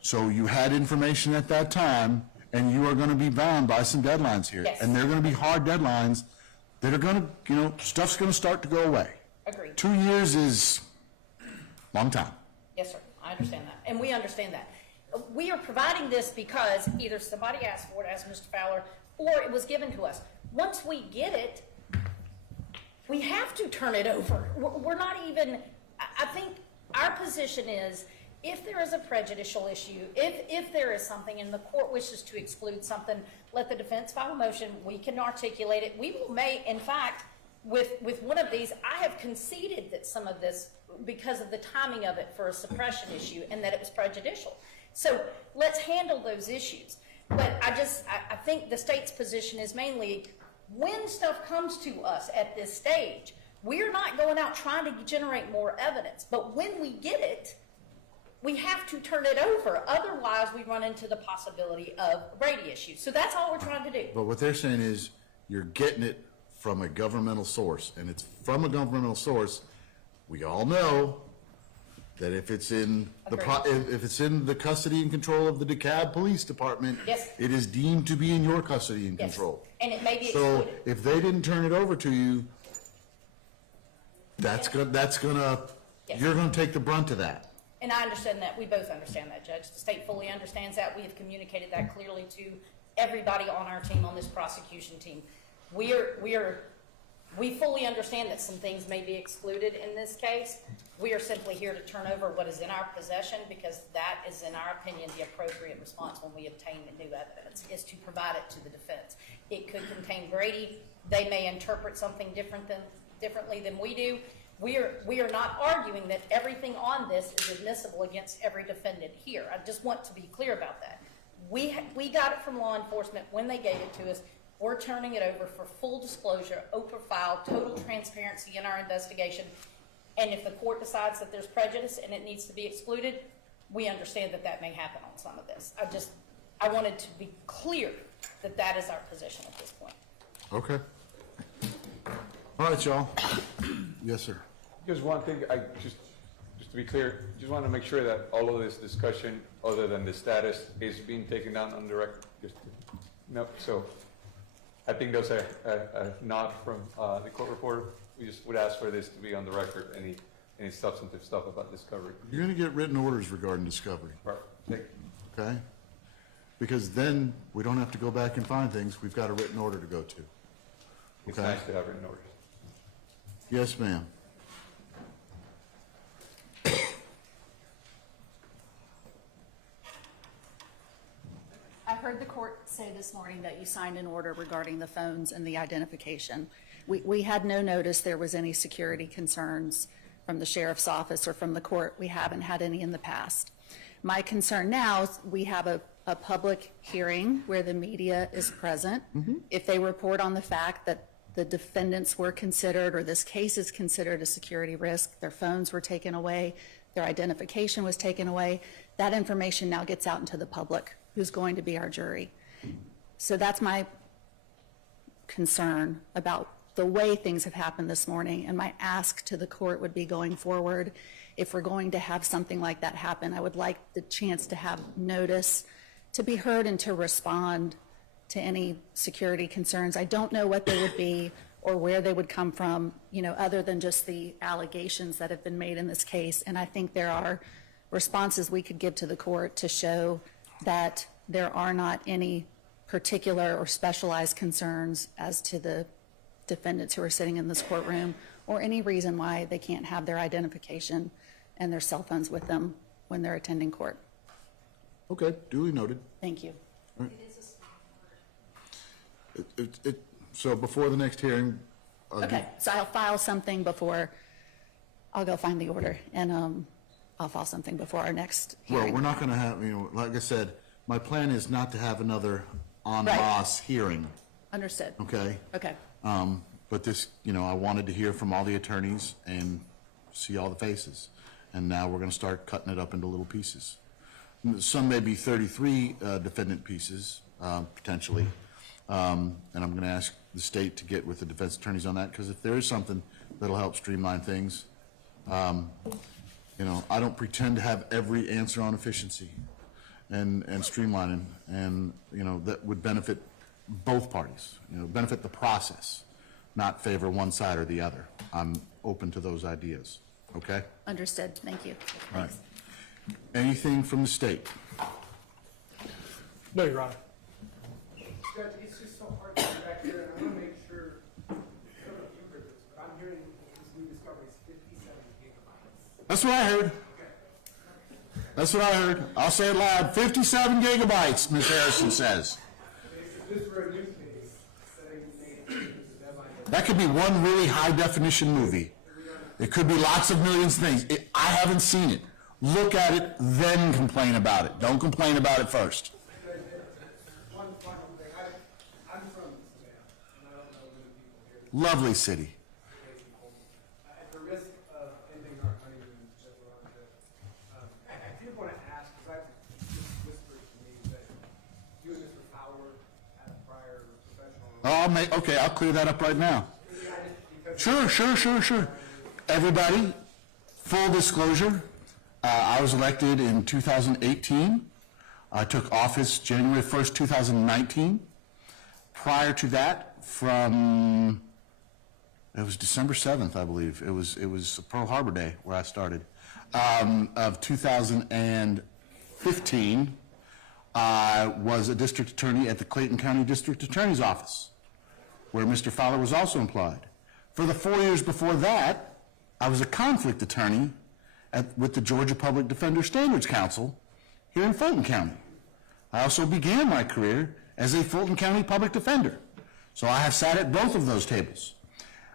So you had information at that time, and you are going to be bound by some deadlines here. Yes. And they're going to be hard deadlines that are going to, stuff's going to start to go away. Agreed. 2 years is a long time. Yes, sir. I understand that, and we understand that. We are providing this because either somebody asked for it, as Mr. Fowler, or it was given to us. Once we get it, we have to turn it over. We're not even, I think our position is, if there is a prejudicial issue, if there is something and the court wishes to exclude something, let the defense file a motion, we can articulate it. We will make, in fact, with one of these, I have conceded that some of this, because of the timing of it for a suppression issue and that it was prejudicial. So let's handle those issues. But I think the state's position is mainly, when stuff comes to us at this stage, we're not going out trying to generate more evidence. But when we get it, we have to turn it over. Otherwise, we run into the possibility of Brady issues. So that's all we're trying to do. But what they're saying is, you're getting it from a governmental source, and it's from a governmental source. We all know that if it's in if it's in the custody and control of the DeKalb Police Department, yes, it is deemed to be in your custody and yes, control. And it may be so excluded. If they didn't turn it over to you, that's gonna Yes. you're gonna take the brunt of that. And I understand that. We both understand that, Judge. The state fully understands that. We have communicated that clearly to everybody on our team, on this prosecution team. We fully understand that some things may be excluded in this case. We are simply here to turn over what is in our possession, because that is, in our opinion, the appropriate response when we obtain the new evidence, is to provide it to the defense. It could contain Brady. They may interpret something differently than we do. We are not arguing that everything on this is admissible against every defendant here. I just want to be clear about that. We got it from law enforcement when they gave it to us. We're turning it over for full disclosure, open file, total transparency in our investigation. And if the court decides that there's prejudice and it needs to be excluded, we understand that that may happen on some of this. I wanted to be clear that that is our position at this point. Okay. All right, y'all. Yes, sir. Just one thing, just to be clear, just want to make sure that all of this discussion, other than the status, is being taken down on the record. No, so I think there's a nod from the court reporter. We just would ask for this to be on the record, any substantive stuff about discovery. You're going to get written orders regarding discovery. Right. Thank you. Okay? Because then we don't have to go back and find things. We've got a written order to go to. Okay? It's nice to have written orders. Yes, ma'am. I heard the court say this morning that you signed an order regarding the phones and the identification. We had no notice there was any security concerns from the sheriff's office or from the court. We haven't had any in the past. My concern now is we have a public hearing where the media is present. Mm-hmm. If they report on the fact that the defendants were considered, or this case is considered a security risk, their phones were taken away, their identification was taken away, that information now gets out into the public, who's going to be our jury. So that's my concern about the way things have happened this morning. And my ask to the court would be, going forward, if we're going to have something like that happen, I would like the chance to have notice, to be heard and to respond to any security concerns. I don't know what they would be or where they would come from, other than just the allegations that have been made in this case. And I think there are responses we could give to the court to show that there are not any particular or specialized concerns as to the defendants who are sitting in this courtroom, or any reason why they can't have their identification and their cell phones with them when they're attending court. Okay, duly noted. Thank you. All right. So before the next hearing. Okay, so I'll file something before, I'll go find the order, and I'll file something before our next hearing. Well, we're not going to have, like I said, my plan is not to have another en masse hearing. Understood. Okay? Okay. But this, I wanted to hear from all the attorneys and see all the faces. And now we're going to start cutting it up into little pieces. Some may be 33 defendant pieces, potentially. And I'm going to ask the state to get with the defense attorneys on that, because if there is something that'll help streamline things, I don't pretend to have every answer on efficiency and streamlining, and that would benefit both parties, benefit the process, not favor one side or the other. I'm open to those ideas. Okay? Understood. Thank you. All right. Anything from the state? No, Your Honor. Judge, it's just so hard to get back here, and I want to make sure, I don't know if you heard this, but I'm hearing this new discovery is 57 gigabytes. That's what I heard. That's what I heard. I'll say it loud. 57 gigabytes, Ms. Harrison says. If this were a new case, setting the deadline. That could be one really high-definition movie. It could be lots of millions of things. I haven't seen it. Look at it, then complain about it. Don't complain about it first. One final thing. I'm from Savannah, and I don't know many people here. Lovely city. At the risk of ending our honeymoon, Judge Alonzo, I did want to ask, because I've just whispered to me that you and Mr. Fowler had a prior professional. Okay, I'll clear that up right now. Sure. Everybody, full disclosure, I was elected in 2018. I took office January 1st, 2019. Prior to that, it was December 7th, I believe. It was Pearl Harbor Day where I started. Of 2015, I was a district attorney at the Clayton County District Attorney's Office, where Mr. Fowler was also employed. For the 4 years before that, I was a conflict attorney with the Georgia Public Defender Standards Council here in Fulton County. I also began my career as a Fulton County public defender. So I have sat at both of those tables.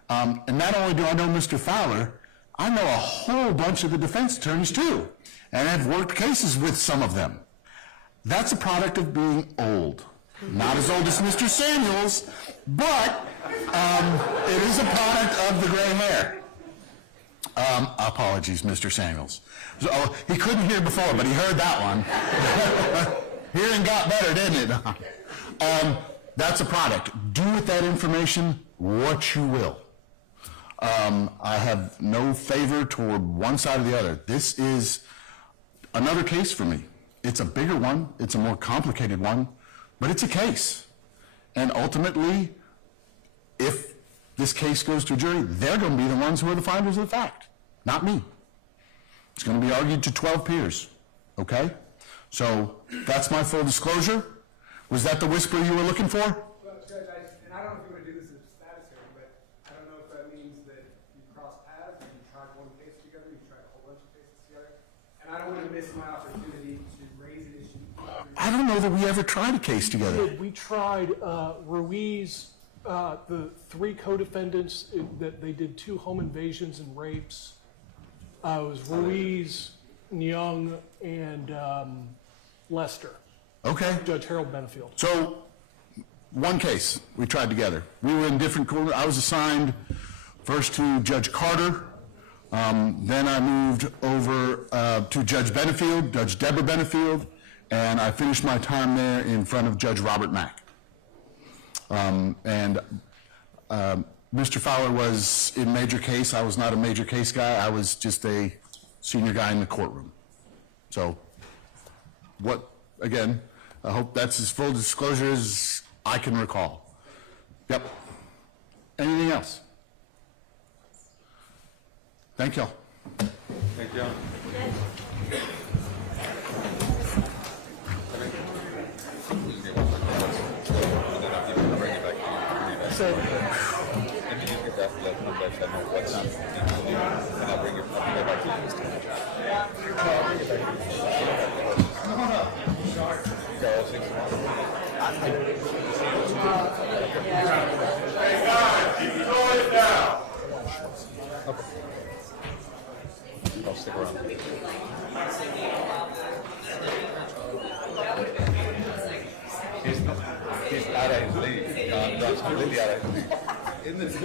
And not only do I know Mr. Fowler, I know a whole bunch of the defense attorneys too, and I've worked cases with some of them. That's a product of being old. Not as old as Mr. Samuels, but it is a product of the gray hair. Apologies, Mr. Samuels. So, he couldn't hear before, but he heard that one. Hearing got better, didn't it? That's a product. Do with that information what you will. I have no favor toward one side or the other. This is another case for me. It's a bigger one. It's a more complicated one, but it's a case. And ultimately, if this case goes to a jury, they're going to be the ones who are the finders of the fact, not me. It's going to be argued to 12 peers, okay? So that's my full disclosure. Was that the whisper you were looking for? Well, Judge, and I don't know if you want to do this as a status hearing, but I don't know if that means that you cross paths, and you tried one case together, you tried a whole bunch of cases together, and I don't want to miss my opportunity to raise an issue. I don't know that we ever tried a case together. We tried Ruiz, the 3 co-defendants, that they did 2 home invasions and rapes. It was Ruiz, Young, and Lester. Okay. Judge Harold Benefield. So, one case we tried together. We were in different corners. I was assigned first to Judge Carter. Then I moved over to Judge Benefield, Judge Deborah Benefield, and I finished my time there in front of Judge Robert Mack. Mr. Fowler was in major case. I was not a major case guy. I was just a senior guy in the courtroom. So, again, I hope that's as full disclosure as I can recall. Yep. Anything else? Thank y'all. Thank you. So, Hey guys, keep going down. Okay. I'll stick around. He's out of his league. That's completely out of his league. in this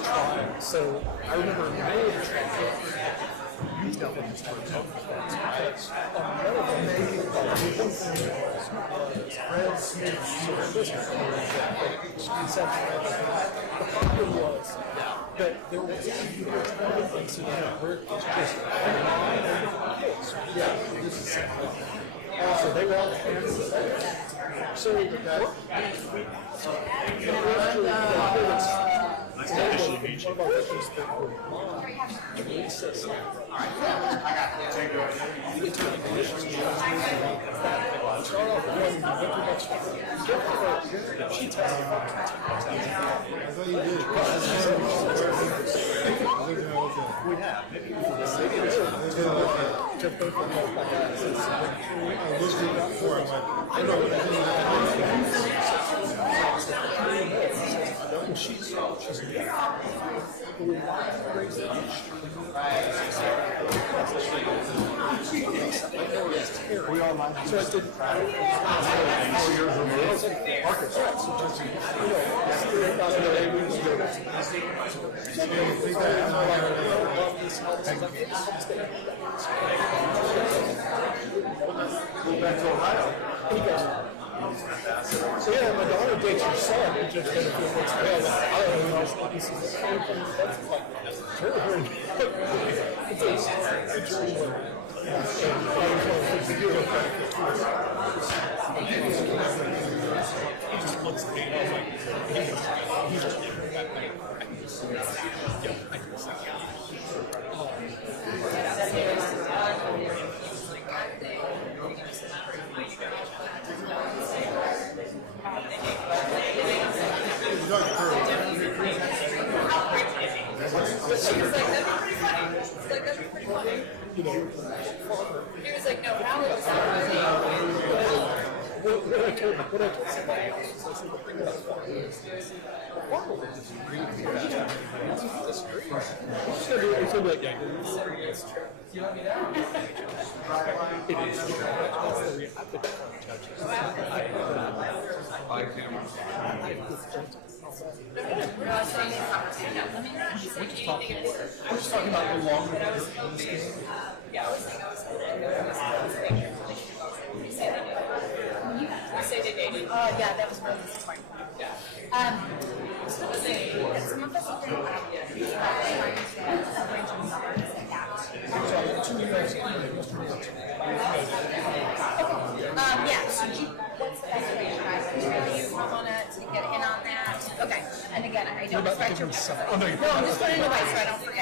trial, so I remember in May of the trial, you dealt with this for because on one of them, Fred Smith's the problem was that there was a incident where it was just so they were all hands. So So yeah, my daughter dates your son, and just kind of feels like, it's a dream. He just looks at me and I was like, he's just different. Yeah, I think so. He was like, no, Howard was not What I told somebody else is I said, the thing about farming is farmer would disagree with me. He's going to be like, yeah, it's true. It is true. That's the real. I've been trying to touch it. I camera. We're just talking about the longer Yeah, I was say they dated. Yeah, that was really disappointing. So some of us have been trying to arrange numbers and act. Yeah, so what's the best way to try to you want to get in on that? Okay, and again, I don't expect your. No, I'm just putting it away so I don't forget.